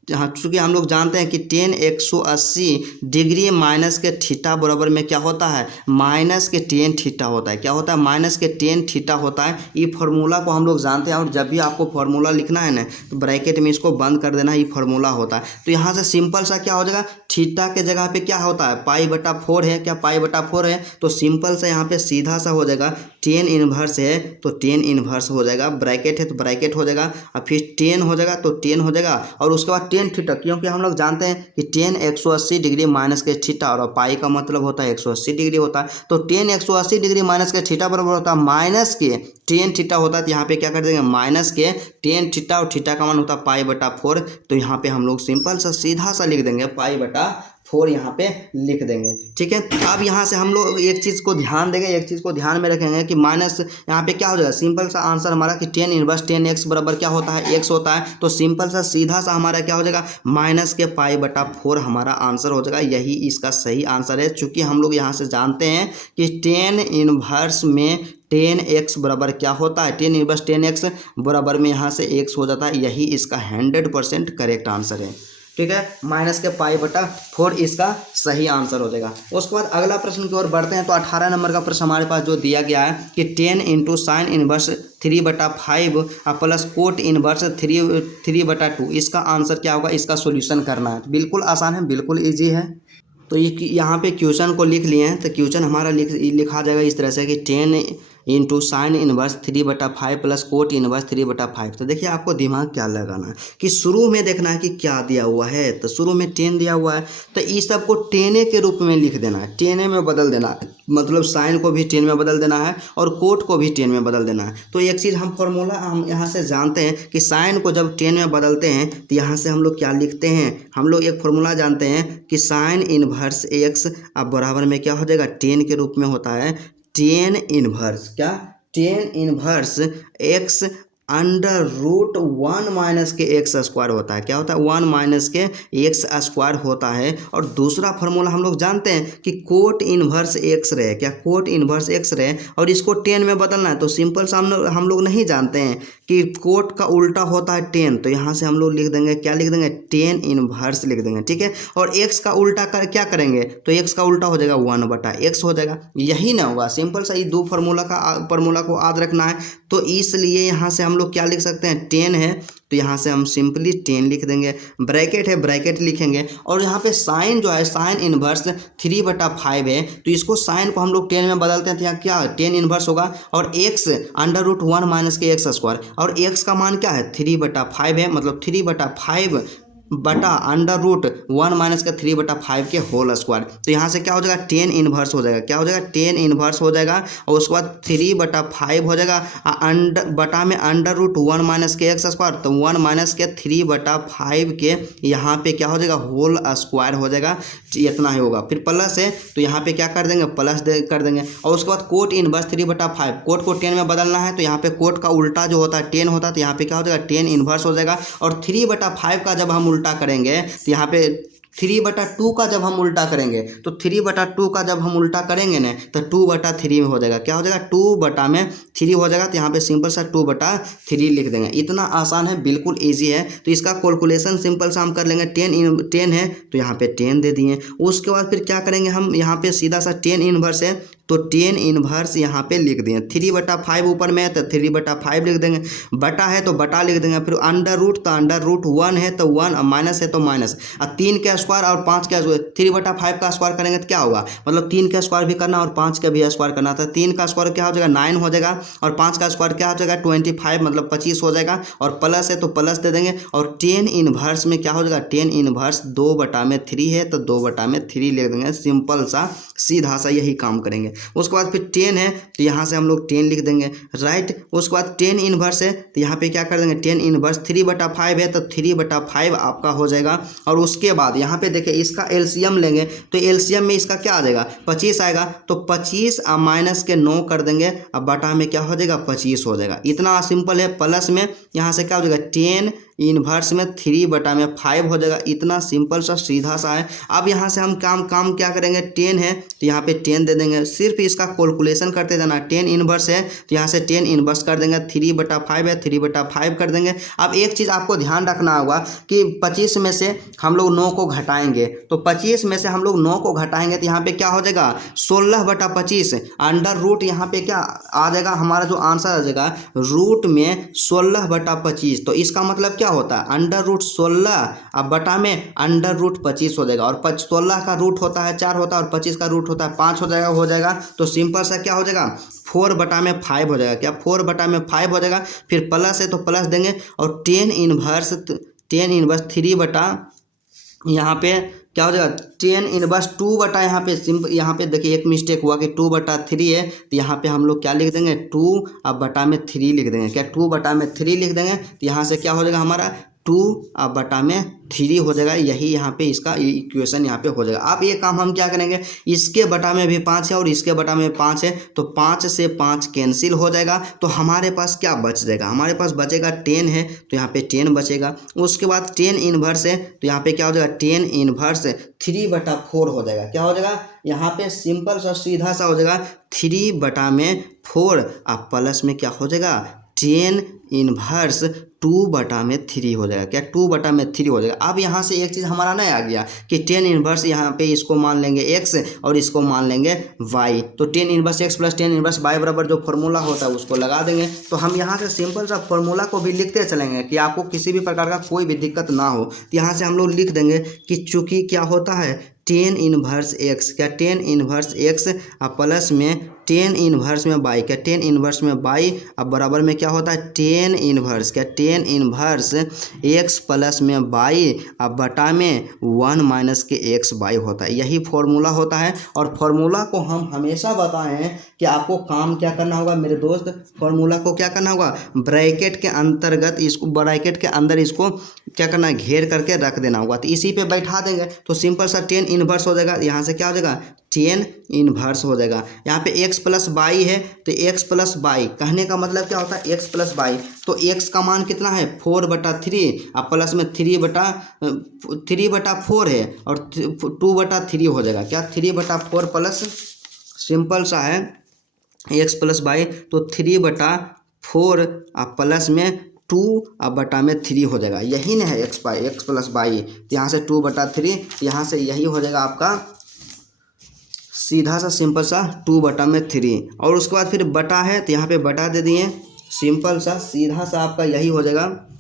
हाँ चूँकि हम लोग जानते हैं कि 10 180 डिग्री माइनस के थीटा बराबर में क्या होता है, माइनस के 10 थीटा होता है, क्या होता है, माइनस के 10 थीटा होता है। ये फार्मूला को हम लोग जानते हैं, और जब भी आपको फार्मूला लिखना है ना तो ब्रैकेट में इसको बंद कर देना, ये फार्मूला होता है। तो यहाँ से सिंपल सा क्या हो जाएगा, थीटा के जगह पे क्या होता है, पाई बटा 4 है, क्या पाई बटा 4 है, तो सिंपल सा यहाँ पे सीधा सा हो जाएगा 10 इनवर्स है तो 10 इनवर्स हो जाएगा, ब्रैकेट है तो ब्रैकेट हो जाएगा, और फिर 10 हो जाएगा तो 10 हो जाएगा, और उसके बाद टेन थीटा, क्योंकि हम लोग जानते हैं कि टेन 180 डिग्री माइनस के थीटा और पाई का मतलब होता है 180 डिग्री होता है। तो टेन 180 डिग्री माइनस के थीटा बराबर होता है माइनस के टेन थीटा होता है। तो यहाँ पे क्या कर देंगे माइनस के टेन थीटा, और थीटा का मान होता है पाई बटा 4। तो यहाँ पे हम लोग सिंपल सा सीधा सा लिख देंगे पाई बटा 4 यहाँ पे लिख देंगे। ठीक है, अब यहाँ से हम लोग एक चीज़ को ध्यान देंगे, एक चीज़ को ध्यान में रखेंगे कि माइनस यहाँ पे क्या हो जाएगा, सिंपल सा आंसर हमारा कि टेन इनवर्स 10x बराबर क्या होता है, x होता है। तो सिंपल सा सीधा सा हमारा क्या हो जाएगा माइनस के पाई बटा 4 हमारा आंसर हो जाएगा। यही इसका सही आंसर है, चूँकि हम लोग यहाँ से जानते हैं कि टेन इनवर्स में 10x बराबर क्या होता है, टेन इनवर्स 10x बराबर में यहाँ से x हो जाता है। यही इसका 100% करेक्ट आंसर है। ठीक है, माइनस के पाई बटा 4 इसका सही आंसर हो जाएगा। उसके बाद अगला प्रश्न की ओर बढ़ते हैं। तो 18 नंबर का प्रश्न हमारे पास जो दिया गया है कि 10 into sine inverse 3/5 plus cot inverse 3/2, इसका आंसर क्या होगा, इसका सोल्यूशन करना है। बिल्कुल आसान है, बिल्कुल ईजी है। तो ये यहाँ पे क्वेश्चन को लिख लिए हैं। तो क्वेश्चन हमारा लिखा जाएगा इस तरह से कि 10 into sine inverse 3/5 plus cot inverse 3/5। तो देखिए आपको दिमाग क्या लगाना है कि शुरू में देखना है कि क्या दिया हुआ है। तो शुरू में 10 दिया हुआ है, तो इस सब को 10 के रूप में लिख देना है, 10 में बदल देना है। मतलब साइन को भी 10 में बदल देना है और कोट को भी 10 में बदल देना है। तो एक चीज़ हम फॉर्मूला हम यहाँ से जानते हैं कि साइन को जब 10 में बदलते हैं तो यहाँ से हम लोग क्या लिखते हैं, हम लोग एक फॉर्मूला जानते हैं कि साइन इनवर्स x अब बराबर में क्या हो जाएगा 10 के रूप में होता है 10 इनवर्स क्या 10 inverse x under root 1 minus के एक्स स्क्वायर होता है। क्या होता है 1 माइनस के एक्स स्क्वायर होता है। और दूसरा फार्मूला हम लोग जानते हैं कि कोट इनवर्स एक्स रहे, क्या कोट इनवर्स एक्स रहे और इसको 10 में बदलना है। तो सिंपल सा हम लोग नहीं जानते हैं कि कोट का उल्टा होता है 10। तो यहाँ से हम लोग लिख देंगे, क्या लिख देंगे 10 इनवर्स लिख देंगे। ठीक है, और एक्स का उल्टा कर क्या करेंगे, तो एक्स का उल्टा हो जाएगा 1/x हो जाएगा। यही ना होगा, सिंपल सा ये दो फार्मूला को याद रखना है। तो इसलिए यहाँ से हम लोग क्या लिख सकते हैं 10 है, तो यहाँ से हम सिंपली 10 लिख देंगे। ब्रैकेट है, ब्रैकेट लिखेंगे। और यहाँ पे साइन जो है साइन इनवर्स 3/5 है, तो इसको साइन को हम लोग 10 में बदलते हैं तो यहाँ क्या 10 इनवर्स होगा। और x अंडर रूट 1 माइनस के एक्स स्क्वायर, और x का मान क्या है 3/5 है, मतलब 3/5 बटा अंडर रूट 1 माइनस का 3/5 के होल स्क्वायर। तो यहाँ से क्या हो जाएगा 10 इनवर्स हो जाएगा, क्या हो जाएगा 10 इनवर्स हो जाएगा। और उसके बाद 3/5 हो जाएगा अंडर बटा में अंडर रूट 1 माइनस के एक्स स्क्वायर, तो 1 माइनस के 3/5 के यहाँ पे क्या हो जाएगा होल स्क्वायर हो जाएगा। इतना ही होगा, फिर प्लस है तो यहाँ पे क्या कर देंगे प्लस कर देंगे। और उसके बाद कोट इनवर्स 3/5, कोट को 10 में बदलना है तो यहाँ पे कोट का उल्टा जो होता है 10 होता है, तो यहाँ पे क्या हो जाएगा 10 इनवर्स हो जाएगा। और 3/5 का जब हम उल्टा करेंगे तो यहाँ पे 3/2 का जब हम उल्टा करेंगे, तो 3/2 का जब हम उल्टा करेंगे ना तो 2/3 में हो जाएगा। क्या हो जाएगा 2/3 हो जाएगा। तो यहाँ पे सिंपल सा 2/3 लिख देंगे। इतना आसान है, बिल्कुल इजी है। तो इसका कैलकुलेशन सिंपल सा हम कर लेंगे। 10 है तो यहाँ पे 10 दे दिए। उसके बाद फिर क्या करेंगे हम, यहाँ पे सीधा सा 10 इनवर्स है तो 10 इनवर्स यहाँ पे लिख देंगे। 3/5 ऊपर में है तो 3/5 लिख देंगे, बटा है तो बटा लिख देंगे। फिर अंडर रूट तो अंडर रूट 1 है तो 1, माइनस है तो माइनस। और 3 का स्क्वायर और 5 का 3/5 का स्क्वायर करेंगे तो क्या होगा, मतलब 3 का स्क्वायर भी करना और 5 का भी स्क्वायर करना था। 3 का स्क्वायर क्या हो जाएगा 9 हो जाएगा, और 5 का स्क्वायर क्या हो जाएगा 25 मतलब 25 हो जाएगा। और प्लस है तो प्लस दे देंगे। और 10 इनवर्स में क्या हो जाएगा 10 इनवर्स 2/3 है तो 2/3 लिख देंगे। सिंपल सा सीधा सा यही काम करेंगे। उसके बाद फिर 10 है तो यहाँ से हम लोग 10 लिख देंगे, राइट। उसके बाद 10 इनवर्स है तो यहाँ पे क्या कर देंगे 10 इनवर्स 3/5 है तो 3/5 आपका हो जाएगा। और उसके बाद यहाँ पे देखिए इसका एलसीएम लेंगे तो एलसीएम में इसका क्या आ जाएगा 25 आएगा। तो 25 माइनस के 9 कर देंगे, अब बटा में क्या हो जाएगा 25 हो जाएगा। इतना सिंपल है। प्लस में यहाँ से क्या हो जाएगा 10 इनवर्स में 3/5 हो जाएगा। इतना सिंपल सा सीधा सा है। अब यहाँ से हम काम क्या करेंगे 10 है तो यहाँ पे 10 दे देंगे। सिर्फ इसका कैलकुलेशन करते जाना। 10 इनवर्स है तो यहाँ से 10 इनवर्स कर देंगे, 3/5 है 3/5 कर देंगे। अब एक चीज़ आपको ध्यान रखना होगा कि 25 में से हम लोग 9 को घटाएंगे, तो 25 में से हम लोग 9 को घटाएंगे तो यहाँ पे क्या हो जाएगा 16/25 अंडर रूट यहाँ पे क्या आ जाएगा, हमारा जो आंसर आ जाएगा रूट में 16/25। तो इसका मतलब क्या होता है अंडर रूट 16 अब बटा में अंडर रूट 25 हो जाएगा। और 16 का रूट होता है 4 होता है और 25 का रूट होता है 5 हो जाएगा। तो सिंपल सा क्या हो जाएगा 4/5 हो जाएगा। क्या 4/5 हो जाएगा। फिर प्लस है तो प्लस देंगे। और 10 इनवर्स टेन इनवर्स 3 बटा यहाँ पे क्या हो जाएगा, टेन इनवर्स 2 बटा यहाँ पे सिंपल, यहाँ पे देखिए एक मिस्टेक हुआ कि 2/3 है, तो यहाँ पे हम लोग क्या लिख देंगे 2 अब बटा में 3 लिख देंगे। क्या 2 बटा में 3 लिख देंगे, तो यहाँ से क्या हो जाएगा हमारा 2 अब बटा में 3 हो जाएगा। यही यहाँ पे इसका इक्वेशन यहाँ पे हो जाएगा। अब ये काम हम क्या करेंगे, इसके बटा में भी 5 है और इसके बटा में 5 है, तो 5 से 5 कैंसिल हो जाएगा। तो हमारे पास क्या बच जाएगा, हमारे पास बचेगा 10 है, तो यहाँ पे 10 बचेगा। उसके बाद 10 इनवर्स है, तो यहाँ पे क्या हो जाएगा 10 इनवर्स 3/4 हो जाएगा। क्या हो जाएगा, यहाँ पे सिंपल सा सीधा सा हो जाएगा 3/4 अब प्लस में क्या हो जाएगा 10 इनवर्स 2/3 हो जाएगा। क्या 2/3 हो जाएगा। अब यहाँ से एक चीज़ हमारा नहीं आ गया कि 10 इनवर्स यहाँ पे इसको मान लेंगे x और इसको मान लेंगे y, तो 10 inverse x plus 10 inverse y बराबर जो फॉर्मूला होता है उसको लगा देंगे। तो हम यहाँ से सिंपल सा फॉर्मूला को भी लिखते चलेंगे कि आपको किसी भी प्रकार का कोई भी दिक्कत ना हो। तो यहाँ से हम लोग लिख देंगे कि चूँकि क्या होता है 10 इनवर्स x, क्या 10 इनवर्स x अब प्लस में 10 इनवर्स में y, क्या 10 इनवर्स में y अब बराबर में क्या होता है 10 इनवर्स, क्या 10 इनवर्स x प्लस में y अब बटा में 1 माइनस के x y होता है। यही फॉर्मूला होता है। और फॉर्मूला को हम हमेशा बताए हैं कि आपको काम क्या करना होगा मेरे दोस्त, फॉर्मूला को क्या करना होगा ब्रैकेट के अंतर्गत, इसको ब्रैकेट के अंदर इसको क्या करना है घेर करके रख देना होगा। तो इसी पे बैठा देंगे तो सिंपल सा 10 इनवर्स हो जाएगा। यहाँ से क्या हो जाएगा 10 इनवर्स हो जाएगा। यहाँ पे x प्लस वाई है, तो x प्लस वाई कहने का मतलब क्या होता है x प्लस वाई, तो x का मान कितना है 4/3 अब प्लस में 3/4 है और 2/3 हो जाएगा। क्या 3/4 प्लस सिंपल सा है x प्लस वाई, तो 3/4 अब प्लस में 2 अब बटा में 3 हो जाएगा। यही ना है x प्लस वाई, तो यहाँ से 2/3, यहाँ से यही हो जाएगा आपका सीधा सा सिंपल सा 2/3। और उसके बाद फिर बटा है तो यहाँ पे बटा दे दिए, सिंपल सा सीधा सा आपका यही हो जाएगा।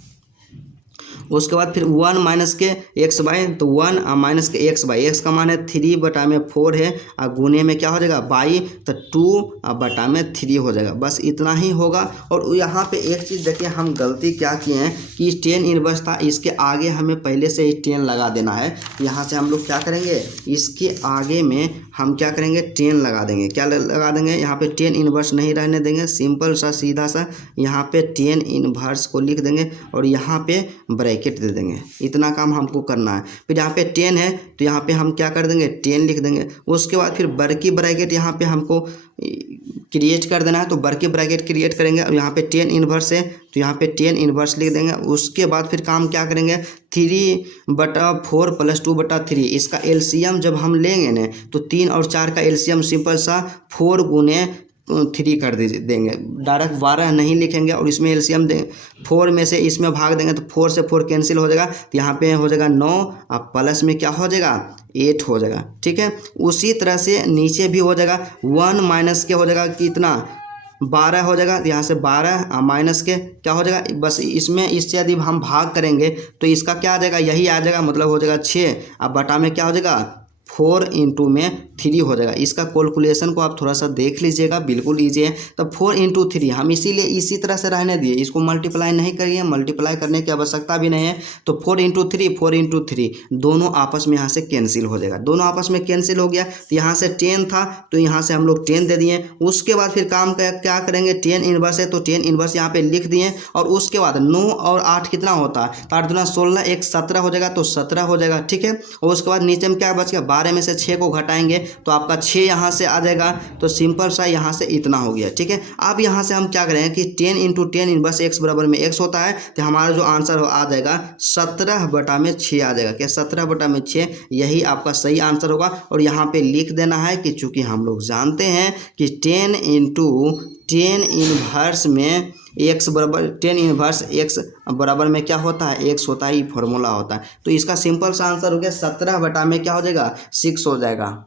उसके बाद फिर 1 माइनस के एक्स बाई, तो 1 माइनस के एक्स बाई, एक्स का मान है 3/4 है और गुने में क्या हो जाएगा बाई, तो 2/3 हो जाएगा। बस इतना ही होगा। और यहाँ पे एक चीज़ देखिए हम गलती क्या किए हैं कि 10 इनवर्स था, इसके आगे हमें पहले से ही 10 लगा देना है। यहाँ से हम लोग क्या करेंगे, इसके आगे में हम क्या करेंगे 10 लगा देंगे। क्या लगा देंगे, यहाँ पे 10 इनवर्स नहीं रहने देंगे, सिंपल सा सीधा सा यहाँ पे 10 इनवर्स को लिख देंगे और यहाँ पे ब्रैकेट दे देंगे। इतना काम हमको करना है। फिर यहाँ पे 10 है तो यहाँ पे हम क्या कर देंगे 10 लिख देंगे। उसके बाद फिर बड़की ब्रैकेट यहाँ पे हमको क्रिएट कर देना है, तो बड़की ब्रैकेट क्रिएट करेंगे और यहाँ पे 10 इनवर्स है तो यहाँ पे 10 इनवर्स लिख देंगे। उसके बाद फिर काम क्या करेंगे 3/4 प्लस 2/3, इसका एलसीएम जब हम लेंगे ना तो 3 और 4 का एलसीएम सिंपल सा 4 गुने 3 कर देंगे, डायरेक्ट 12 नहीं लिखेंगे और इसमें एलसीएम दें 4 में से इसमें भाग देंगे तो 4 से 4 कैंसिल हो जाएगा, तो यहाँ पे हो जाएगा 9 अब प्लस में क्या हो जाएगा 8 हो जाएगा। ठीक है, उसी तरह से नीचे भी हो जाएगा 1 माइनस के हो जाएगा कितना 12 हो जाएगा, यहाँ से 12 माइनस के क्या हो जाएगा, बस इसमें इससे यदि हम भाग करेंगे तो इसका क्या आ जाएगा यही आ जाएगा, मतलब हो जाएगा 6 अब बटा में क्या हो जाएगा 4 इंटू में 3 हो जाएगा। इसका कैलकुलेशन को आप थोड़ा सा देख लीजिएगा, बिल्कुल ईजी है। तो 4 इंटू 3 हम इसीलिए इसी तरह से रहने दिए, इसको मल्टीप्लाई नहीं करिए, मल्टीप्लाई करने की आवश्यकता भी नहीं है। तो 4 इंटू 3 दोनों आपस में यहाँ से कैंसिल हो जाएगा, दोनों आपस में कैंसिल हो गया। तो यहाँ से 10 था तो यहाँ से हम लोग 10 दे दिए। उसके बाद फिर काम क्या करेंगे 10 इनवर्स है तो 10 इनवर्स यहाँ पे लिख दिए। और उसके बाद 9 और 8 कितना होता है, 8 दूना 16 एक 17 हो जाएगा, तो 17 हो जाएगा। ठीक है, और उसके बाद नीचे में क्या बच गया 12 में से 6 को घटाएंगे तो आपका 6 यहाँ से आ जाएगा, तो सिंपल सा यहाँ से इतना हो गया। ठीक है, अब यहाँ से हम क्या करेंगे कि 10 इंटू 10 इनवर्स x बराबर में x होता है, तो हमारा जो आंसर आ जाएगा 17/6 आ जाएगा। क्या 17/6 यही आपका सही आंसर होगा। और यहाँ पे लिख देना है कि चूंकि हम लोग जानते हैं कि 10 इंटू 10 इनवर्स में x बराबर 10 इनवर्स x बराबर में क्या होता है x होता है, ये फॉर्मूला होता है। तो इसका सिंपल सा आंसर हो गया 17 बटा में क्या हो जाएगा 6 हो जाएगा।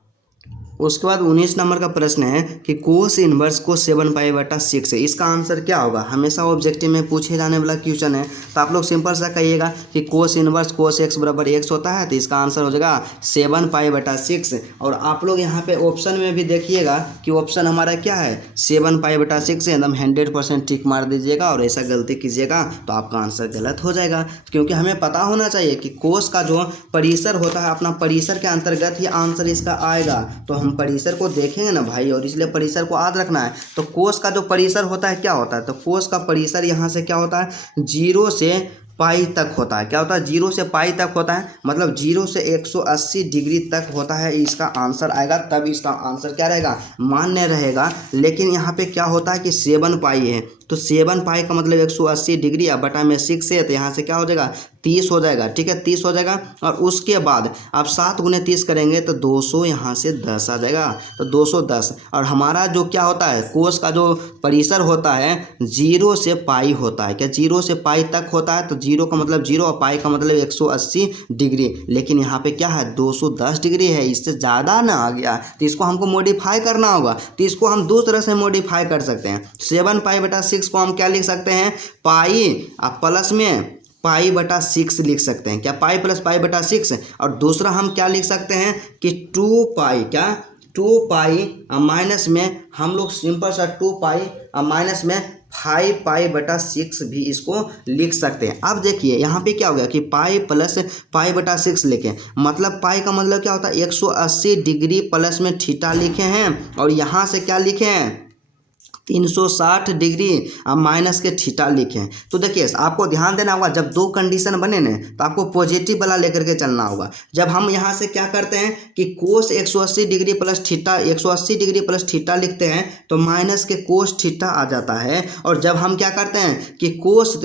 उसके बाद 19 नंबर का प्रश्न है कि कोस इनवर्स को 7π/6 है, इसका आंसर क्या होगा। हमेशा ऑब्जेक्टिव में पूछे जाने वाला क्वेश्चन है, तो आप लोग सिंपल सा कहिएगा कि कोस इनवर्स कोस x बराबर x होता है, तो इसका आंसर हो जाएगा 7π/6। और आप लोग यहाँ पे ऑप्शन में भी देखिएगा कि ऑप्शन हमारा क्या है 7π/6 है, एकदम 100% टिक मार दीजिएगा, और ऐसा गलती कीजिएगा तो आपका आंसर गलत हो जाएगा। क्योंकि हमें पता होना चाहिए कि कोस का जो परिसर होता है, अपना परिसर के अंतर्गत ही आंसर इसका आएगा, तो हम परिसर को देखेंगे ना भाई, और इसलिए परिसर को याद रखना है। तो कोस का जो परिसर होता है क्या होता है, तो कोस का परिसर यहाँ से क्या होता है 0 से पाई तक होता है। क्या होता है 0 से पाई तक होता है, मतलब 0 से 180 डिग्री तक होता है, इसका आंसर आएगा, तब इसका आंसर क्या रहेगा मान्य रहेगा। लेकिन यहाँ पे क्या होता है कि 7 पाई है, तो 7 पाई का मतलब 180 डिग्री, अब बटा में 6 है, तो यहाँ से क्या हो जाएगा 30 हो जाएगा। ठीक है, 30 हो जाएगा। और उसके बाद आप 7 गुने 30 करेंगे तो 200 यहाँ से 10 आ जाएगा, तो 210। और हमारा जो क्या होता है कोस का जो परिसर होता है 0 से पाई होता है। क्या 0 से पाई तक होता है, तो 0 का मतलब 0 और पाई का मतलब 180 डिग्री। लेकिन यहाँ पे क्या है 210 डिग्री है, इससे ज़्यादा ना आ गया, तो इसको हमको मॉडिफाई करना होगा। तो इसको हम दो तरह से मॉडिफाई कर सकते हैं। 7π/6 को हम क्या लिख सकते हैं पाई प्लस में π/6 लिख सकते हैं। क्या पाई प्लस π/6। और दूसरा हम क्या लिख सकते हैं कि 2 पाई, क्या 2 पाई माइनस में हम लोग सिंपल सा 2 पाई माइनस में 5π/6 भी इसको लिख सकते हैं। अब देखिए यहाँ पे क्या हो गया कि पाई प्लस π/6 लिखे, मतलब पाई का मतलब क्या होता है 180 डिग्री प्लस में थीटा लिखे हैं, और यहाँ से क्या लिखे हैं 360 डिग्री माइनस के थीटा लिखें। तो देखिए आपको ध्यान देना होगा, जब दो कंडीशन बने ना तो आपको पॉजिटिव वाला लेकर के चलना होगा। जब हम यहाँ से क्या करते हैं कि कोस 180 degree plus theta 180 degree plus theta लिखते हैं, तो माइनस के कोस थीटा आ जाता है। और जब हम क्या करते हैं कि कोस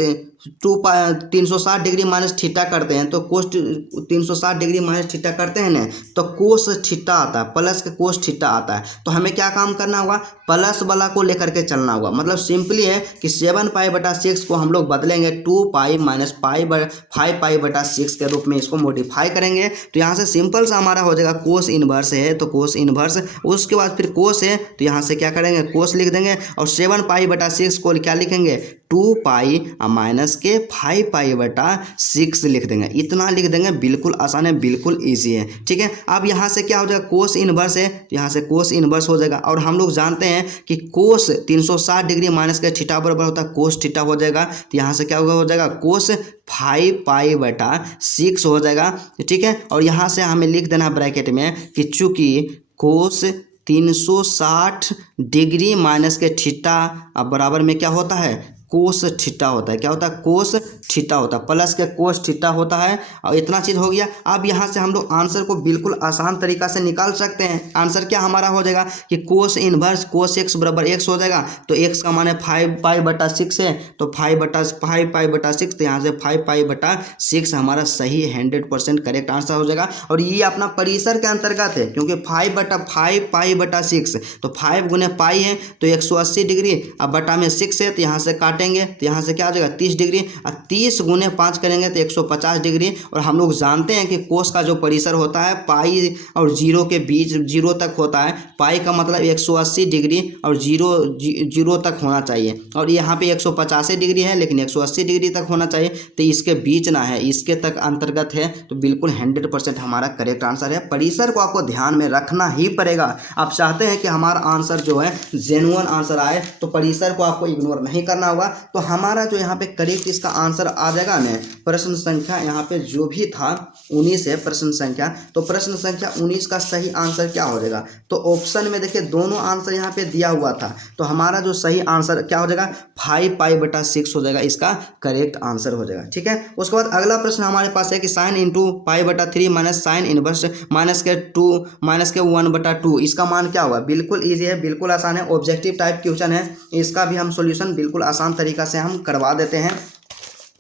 360 डिग्री माइनस थीटा करते हैं, तो कोस 360 डिग्री माइनस थीटा करते हैं ना, तो कोस थीटा आता है, प्लस के कोस थीटा आता है। तो हमें क्या काम करना होगा प्लस वाला को लेकर के चलना होगा। मतलब सिंपली है कि 7π/6 को हम लोग बदलेंगे 2 पाई माइनस 5π/6 के रूप में इसको मॉडिफाई करेंगे। तो यहाँ से सिंपल सा हमारा हो जाएगा कोस इनवर्स है तो कोस इनवर्स, उसके बाद फिर कोस है तो यहाँ से क्या करेंगे कोस लिख देंगे, और 7π/6 को क्या लिखेंगे 2 पाई माइनस के 5π/6 लिख देंगे। इतना लिख देंगे, बिल्कुल आसान है, बिल्कुल ईजी है। ठीक है, अब यहाँ से क्या हो जाएगा कोस इनवर्स है तो यहाँ से कोस इनवर्स हो जाएगा। और हम लोग जानते हैं कि कोस 360 डिग्री माइनस का थीटा बराबर होता है कोस थीटा हो जाएगा। तो यहाँ से क्या हो जाएगा कोस 5π/6 हो जाएगा। ठीक है, और यहाँ से हमें लिख देना ब्रैकेट में कि चूंकि कोस 360 डिग्री माइनस के थीटा बराबर में क्या होता है कोस थीटा होता है। क्या होता है कोस थीटा होता है, प्लस के कोस थीटा होता है। और इतना चीज़ हो गया। अब यहाँ से हम लोग आंसर को बिल्कुल आसान तरीका से निकाल सकते हैं। आंसर क्या हमारा हो जाएगा कि कोस इनवर्स कोस x बराबर x हो जाएगा। तो x का मान है 5π/6 है, तो 5π/6, तो यहाँ से 5π/6 हमारा सही 100% करेक्ट आंसर हो जाएगा। और ये अपना परिसर के अंतर्गत है, क्योंकि 5π/6, तो 5 गुने पाई है तो 180 डिग्री, अब बटा में 6 है तो यहाँ से काटेंगे, तो यहाँ से क्या आ जाएगा 30 डिग्री, और 30 गुने 5 करेंगे तो 150 डिग्री। और हम लोग जानते हैं कि कोस का जो परिसर होता है पाई और 0 के बीच 0 तक होता है। पाई का मतलब 180 डिग्री और 0 तक होना चाहिए, और यहाँ पे 185 डिग्री है लेकिन 180 डिग्री तक होना चाहिए, तो इसके बीच ना है, इसके तक अंतर्गत है। तो बिल्कुल 100% हमारा करेक्ट आंसर है। परिसर को आपको ध्यान में रखना ही पड़ेगा। आप चाहते हैं कि हमारा आंसर जो है जेन्युइन आंसर आए, तो परिसर को आपको इग्नोर नहीं करना होगा। तो हमारा जो यहाँ पे करेक्ट इसका आंसर आ जाएगा ना, प्रश्न संख्या यहाँ पे जो भी था 19 है प्रश्न संख्या, तो प्रश्न संख्या 19 का सही आंसर क्या हो जाएगा। तो ऑप्शन में देखिए दोनों आंसर यहाँ पे दिया हुआ था, तो हमारा जो सही आंसर क्या हो जाएगा 5π/6 हो जाएगा, इसका करेक्ट आंसर हो जाएगा। ठीक है, उसके बाद अगला प्रश्न हमारे पास है कि sine into π/3 minus sine inverse minus के 1/2, इसका मान क्या होगा। बिल्कुल ईजी है, बिल्कुल आसान है, ऑब्जेक्टिव टाइप क्वेश्चन है। इसका भी हम सॉल्यूशन बिल्कुल आसान तरीका से हम करवा देते हैं,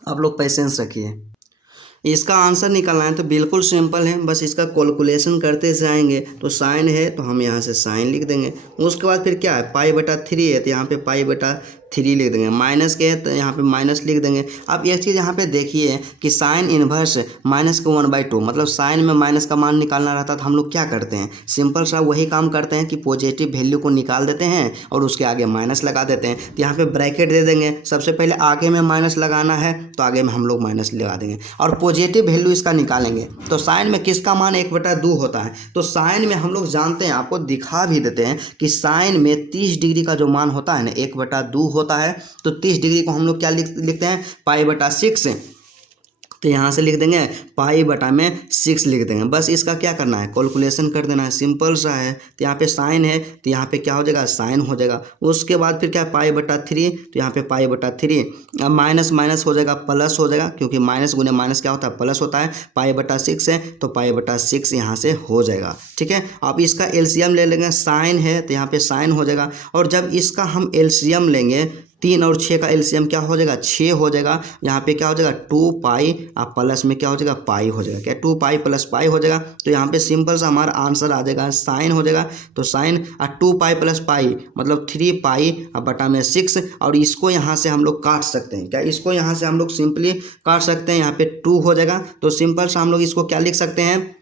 आप लोग पेशेंस रखिए। इसका आंसर निकालना है तो बिल्कुल सिंपल है, बस इसका कैलकुलेशन करते जाएंगे। तो साइन है तो हम यहाँ से साइन लिख देंगे। उसके बाद फिर क्या है π/3 है, तो यहाँ पे π/3 3 लिख देंगे, माइनस के है तो यहाँ पे माइनस लिख देंगे। अब एक चीज़ यहाँ पे देखिए कि साइन इन्वर्स माइनस के 1/2, मतलब साइन में माइनस का मान निकालना रहता है तो हम लोग क्या करते हैं, सिंपल सा वही काम करते हैं कि पॉजिटिव वैल्यू को निकाल देते हैं और उसके आगे माइनस लगा देते हैं। तो यहाँ पे ब्रैकेट दे देंगे, सबसे पहले आगे में माइनस लगाना है तो आगे में हम लोग माइनस लगा देंगे और पॉजिटिव वैल्यू इसका निकालेंगे। तो साइन में किसका मान 1/2 होता है, तो साइन में हम लोग जानते हैं, आपको दिखा भी देते हैं कि साइन में 30 डिग्री का जो मान होता है ना 1/2 होता है। तो 30 डिग्री को हम लोग क्या लिखते हैं, π/6। तो यहाँ से लिख देंगे π/6 लिख देंगे। बस इसका क्या करना है, कैलकुलेशन कर देना है, सिंपल सा है। तो यहाँ पे साइन है तो यहाँ पे क्या हो जाएगा, साइन हो जाएगा। उसके बाद फिर क्या π/3, तो यहाँ पे π/3, अब माइनस माइनस हो जाएगा प्लस हो जाएगा, क्योंकि माइनस गुने माइनस क्या होता है, प्लस होता है। π/6 है तो π/6 यहाँ से हो जाएगा, ठीक है। अब इसका एलसीएम ले लेंगे, साइन है तो यहाँ पे साइन हो जाएगा। और जब इसका हम एलसीएम लेंगे 3 और 6 का एलसीएम क्या हो जाएगा, 6 हो जाएगा। यहाँ पे क्या हो जाएगा 2π, अब प्लस में क्या हो जाएगा पाई हो जाएगा, क्या 2π + पाई हो जाएगा। तो यहाँ पे सिंपल सा हमारा आंसर आ जाएगा, साइन हो जाएगा। तो साइन 2π + पाई मतलब 3π/6। और इसको यहाँ से हम लोग काट सकते हैं, क्या इसको यहाँ से हम लोग सिंपली काट सकते हैं, यहाँ पे 2 हो जाएगा। तो सिंपल सा हम लोग इसको क्या लिख सकते हैं,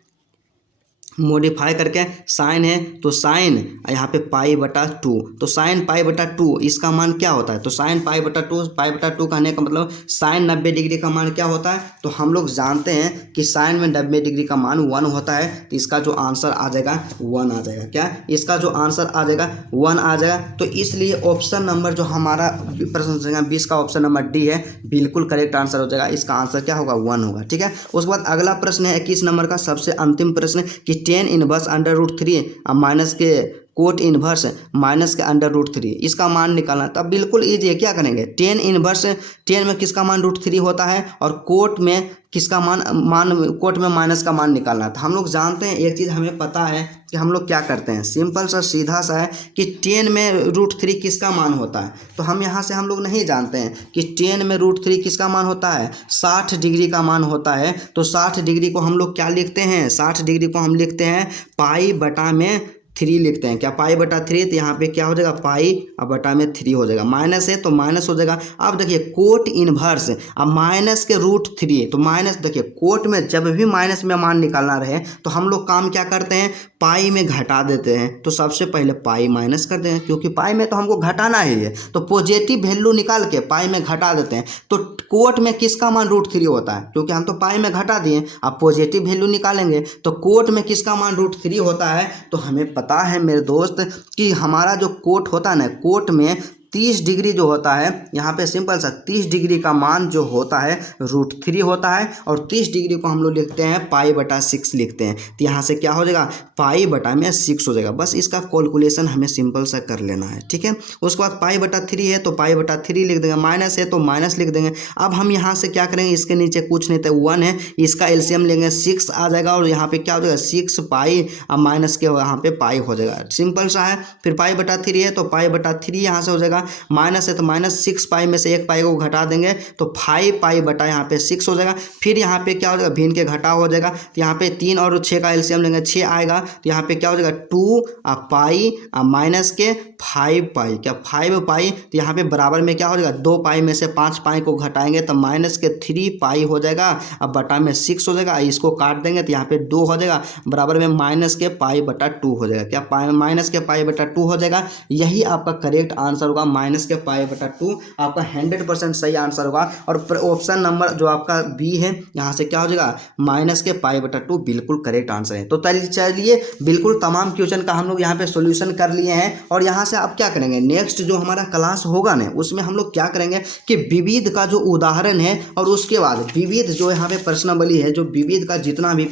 मॉडिफाई करके, साइन है तो साइन यहाँ पे π/2, तो साइन π/2 इसका मान क्या होता है, तो साइन π/2 कहने का मतलब साइन 90 डिग्री का मान क्या होता है। तो हम लोग जानते हैं कि साइन में 90 डिग्री का मान 1 होता है। तो इसका जो आंसर आ जाएगा 1 आ जाएगा, क्या इसका जो आंसर आ जाएगा 1 आ जाएगा। तो इसलिए ऑप्शन नंबर जो हमारा प्रश्न संख्या 20 का ऑप्शन नंबर डी है बिल्कुल करेक्ट आंसर हो जाएगा। इसका आंसर क्या होगा, 1 होगा, ठीक है। उसके बाद अगला प्रश्न है 21 नंबर का, सबसे अंतिम प्रश्न कि tan इनवर्स √3 माइनस के कोट इनवर्स माइनस के √3 इसका मान निकालना। तब बिल्कुल ईजी है, क्या करेंगे, tan में किसका मान √3 होता है और कोट में किसका मान कोट में माइनस का मान निकालना है। तो हम लोग जानते हैं, एक चीज़ हमें पता है कि हम लोग क्या करते हैं, सिंपल सा सीधा सा है कि tan में √3 किसका मान होता है। तो हम यहाँ से हम लोग नहीं जानते हैं कि tan में √3 किसका मान होता है, 60 डिग्री का मान होता है। तो 60 डिग्री को हम लोग क्या लिखते हैं, 60 डिग्री को हम लिखते हैं π/3 लिखते हैं, क्या π/3। तो यहाँ पे क्या हो जाएगा, π/3 हो जाएगा। माइनस है तो माइनस हो जाएगा। अब देखिए कोट इनवर्स, अब माइनस के √3, तो माइनस देखिए कोट में जब भी माइनस में मान निकालना रहे तो हम लोग काम क्या करते हैं, पाई में घटा देते हैं। तो सबसे पहले पाई माइनस कर दें, क्योंकि पाई में तो हमको घटाना ही है। तो पॉजिटिव वैल्यू निकाल के पाई में घटा देते हैं। तो कोट में किसका मान √3 होता है, क्योंकि हम तो पाई में घटा दिए। अब पॉजिटिव वैल्यू निकालेंगे तो कोट में किसका मान √3 होता है। तो हमें पता है मेरे दोस्त कि हमारा जो कोट होता है ना, कोट में 30 डिग्री जो होता है, यहाँ पे सिंपल सा 30 डिग्री का मान जो होता है √3 होता है। और 30 डिग्री को हम लोग लिखते हैं π/6 लिखते हैं। तो यहाँ से क्या हो जाएगा, π/6 हो जाएगा। बस इसका कैलकुलेशन हमें सिंपल सा कर लेना है, ठीक है। उसके बाद π/3 है तो π/3 लिख देंगे, माइनस है तो माइनस लिख देंगे। अब हम यहाँ से क्या करेंगे, इसके नीचे कुछ नहीं तो 1 है, इसका एलसीएम लेंगे 6 आ जाएगा। और यहाँ पे क्या हो जाएगा 6π, अब माइनस के यहाँ पे पाई हो जाएगा, सिंपल सा है। फिर π/3 है तो π/3 यहाँ से हो जाएगा, माइनस है तो माइनस 6π में से 1π को घटा देंगे तो 5π यहाँ पे 6 हो जाएगा। फिर यहाँ पे क्या हो जाएगा, भिन्न के घटा हो जाएगा। तो यहाँ पे 3 और 6 का एलसीएम लेंगे, 6 आएगा। तो यहाँ पे क्या हो जाएगा 2π माइनस के 5π, क्या 5π। तो यहाँ पे बराबर में क्या हो जाएगा, 2π में से 5π को घटाएंगे तो माइनस के 3π हो जाएगा। अब बटा में 6 हो जाएगा, इसको काट देंगे तो यहाँ पे 2 हो जाएगा, बराबर में माइनस के π/2 हो जाएगा, क्या माइनस के π/2 हो जाएगा। यही आपका करेक्ट आंसर होगा, माइनस के π/2 आपका 100% सही आंसर होगा। और ऑप्शन नंबर जो आपका बी है, यहाँ से क्या हो जाएगा, माइनस के π/2 बिल्कुल करेक्ट आंसर है। तो चलिए बिल्कुल तमाम क्वेश्चन का हम लोग यहाँ पे सॉल्यूशन कर लिए हैं। और यहाँ से आप क्या करेंगे, नेक्स्ट जो हमारा क्लास होगा ना, उसमें हम लोग क्या करेंगे कि विविध का जो उदाहरण है और उसके बाद विविध जो यहाँ पे प्रश्नावली है, जो विविध का जितना भी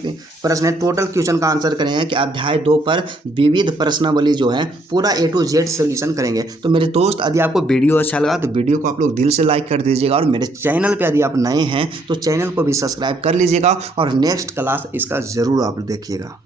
प्रश्न है टोटल क्वेश्चन का आंसर करेंगे। कि अध्याय 2 पर विविध प्रश्नावली जो है पूरा A to Z सॉल्यूशन करेंगे। तो मेरे दोस्त यदि आपको वीडियो अच्छा लगा तो वीडियो को आप लोग दिल से लाइक कर दीजिएगा। और मेरे चैनल पे यदि आप नए हैं तो चैनल को भी सब्सक्राइब कर लीजिएगा। और नेक्स्ट क्लास इसका ज़रूर आप देखिएगा।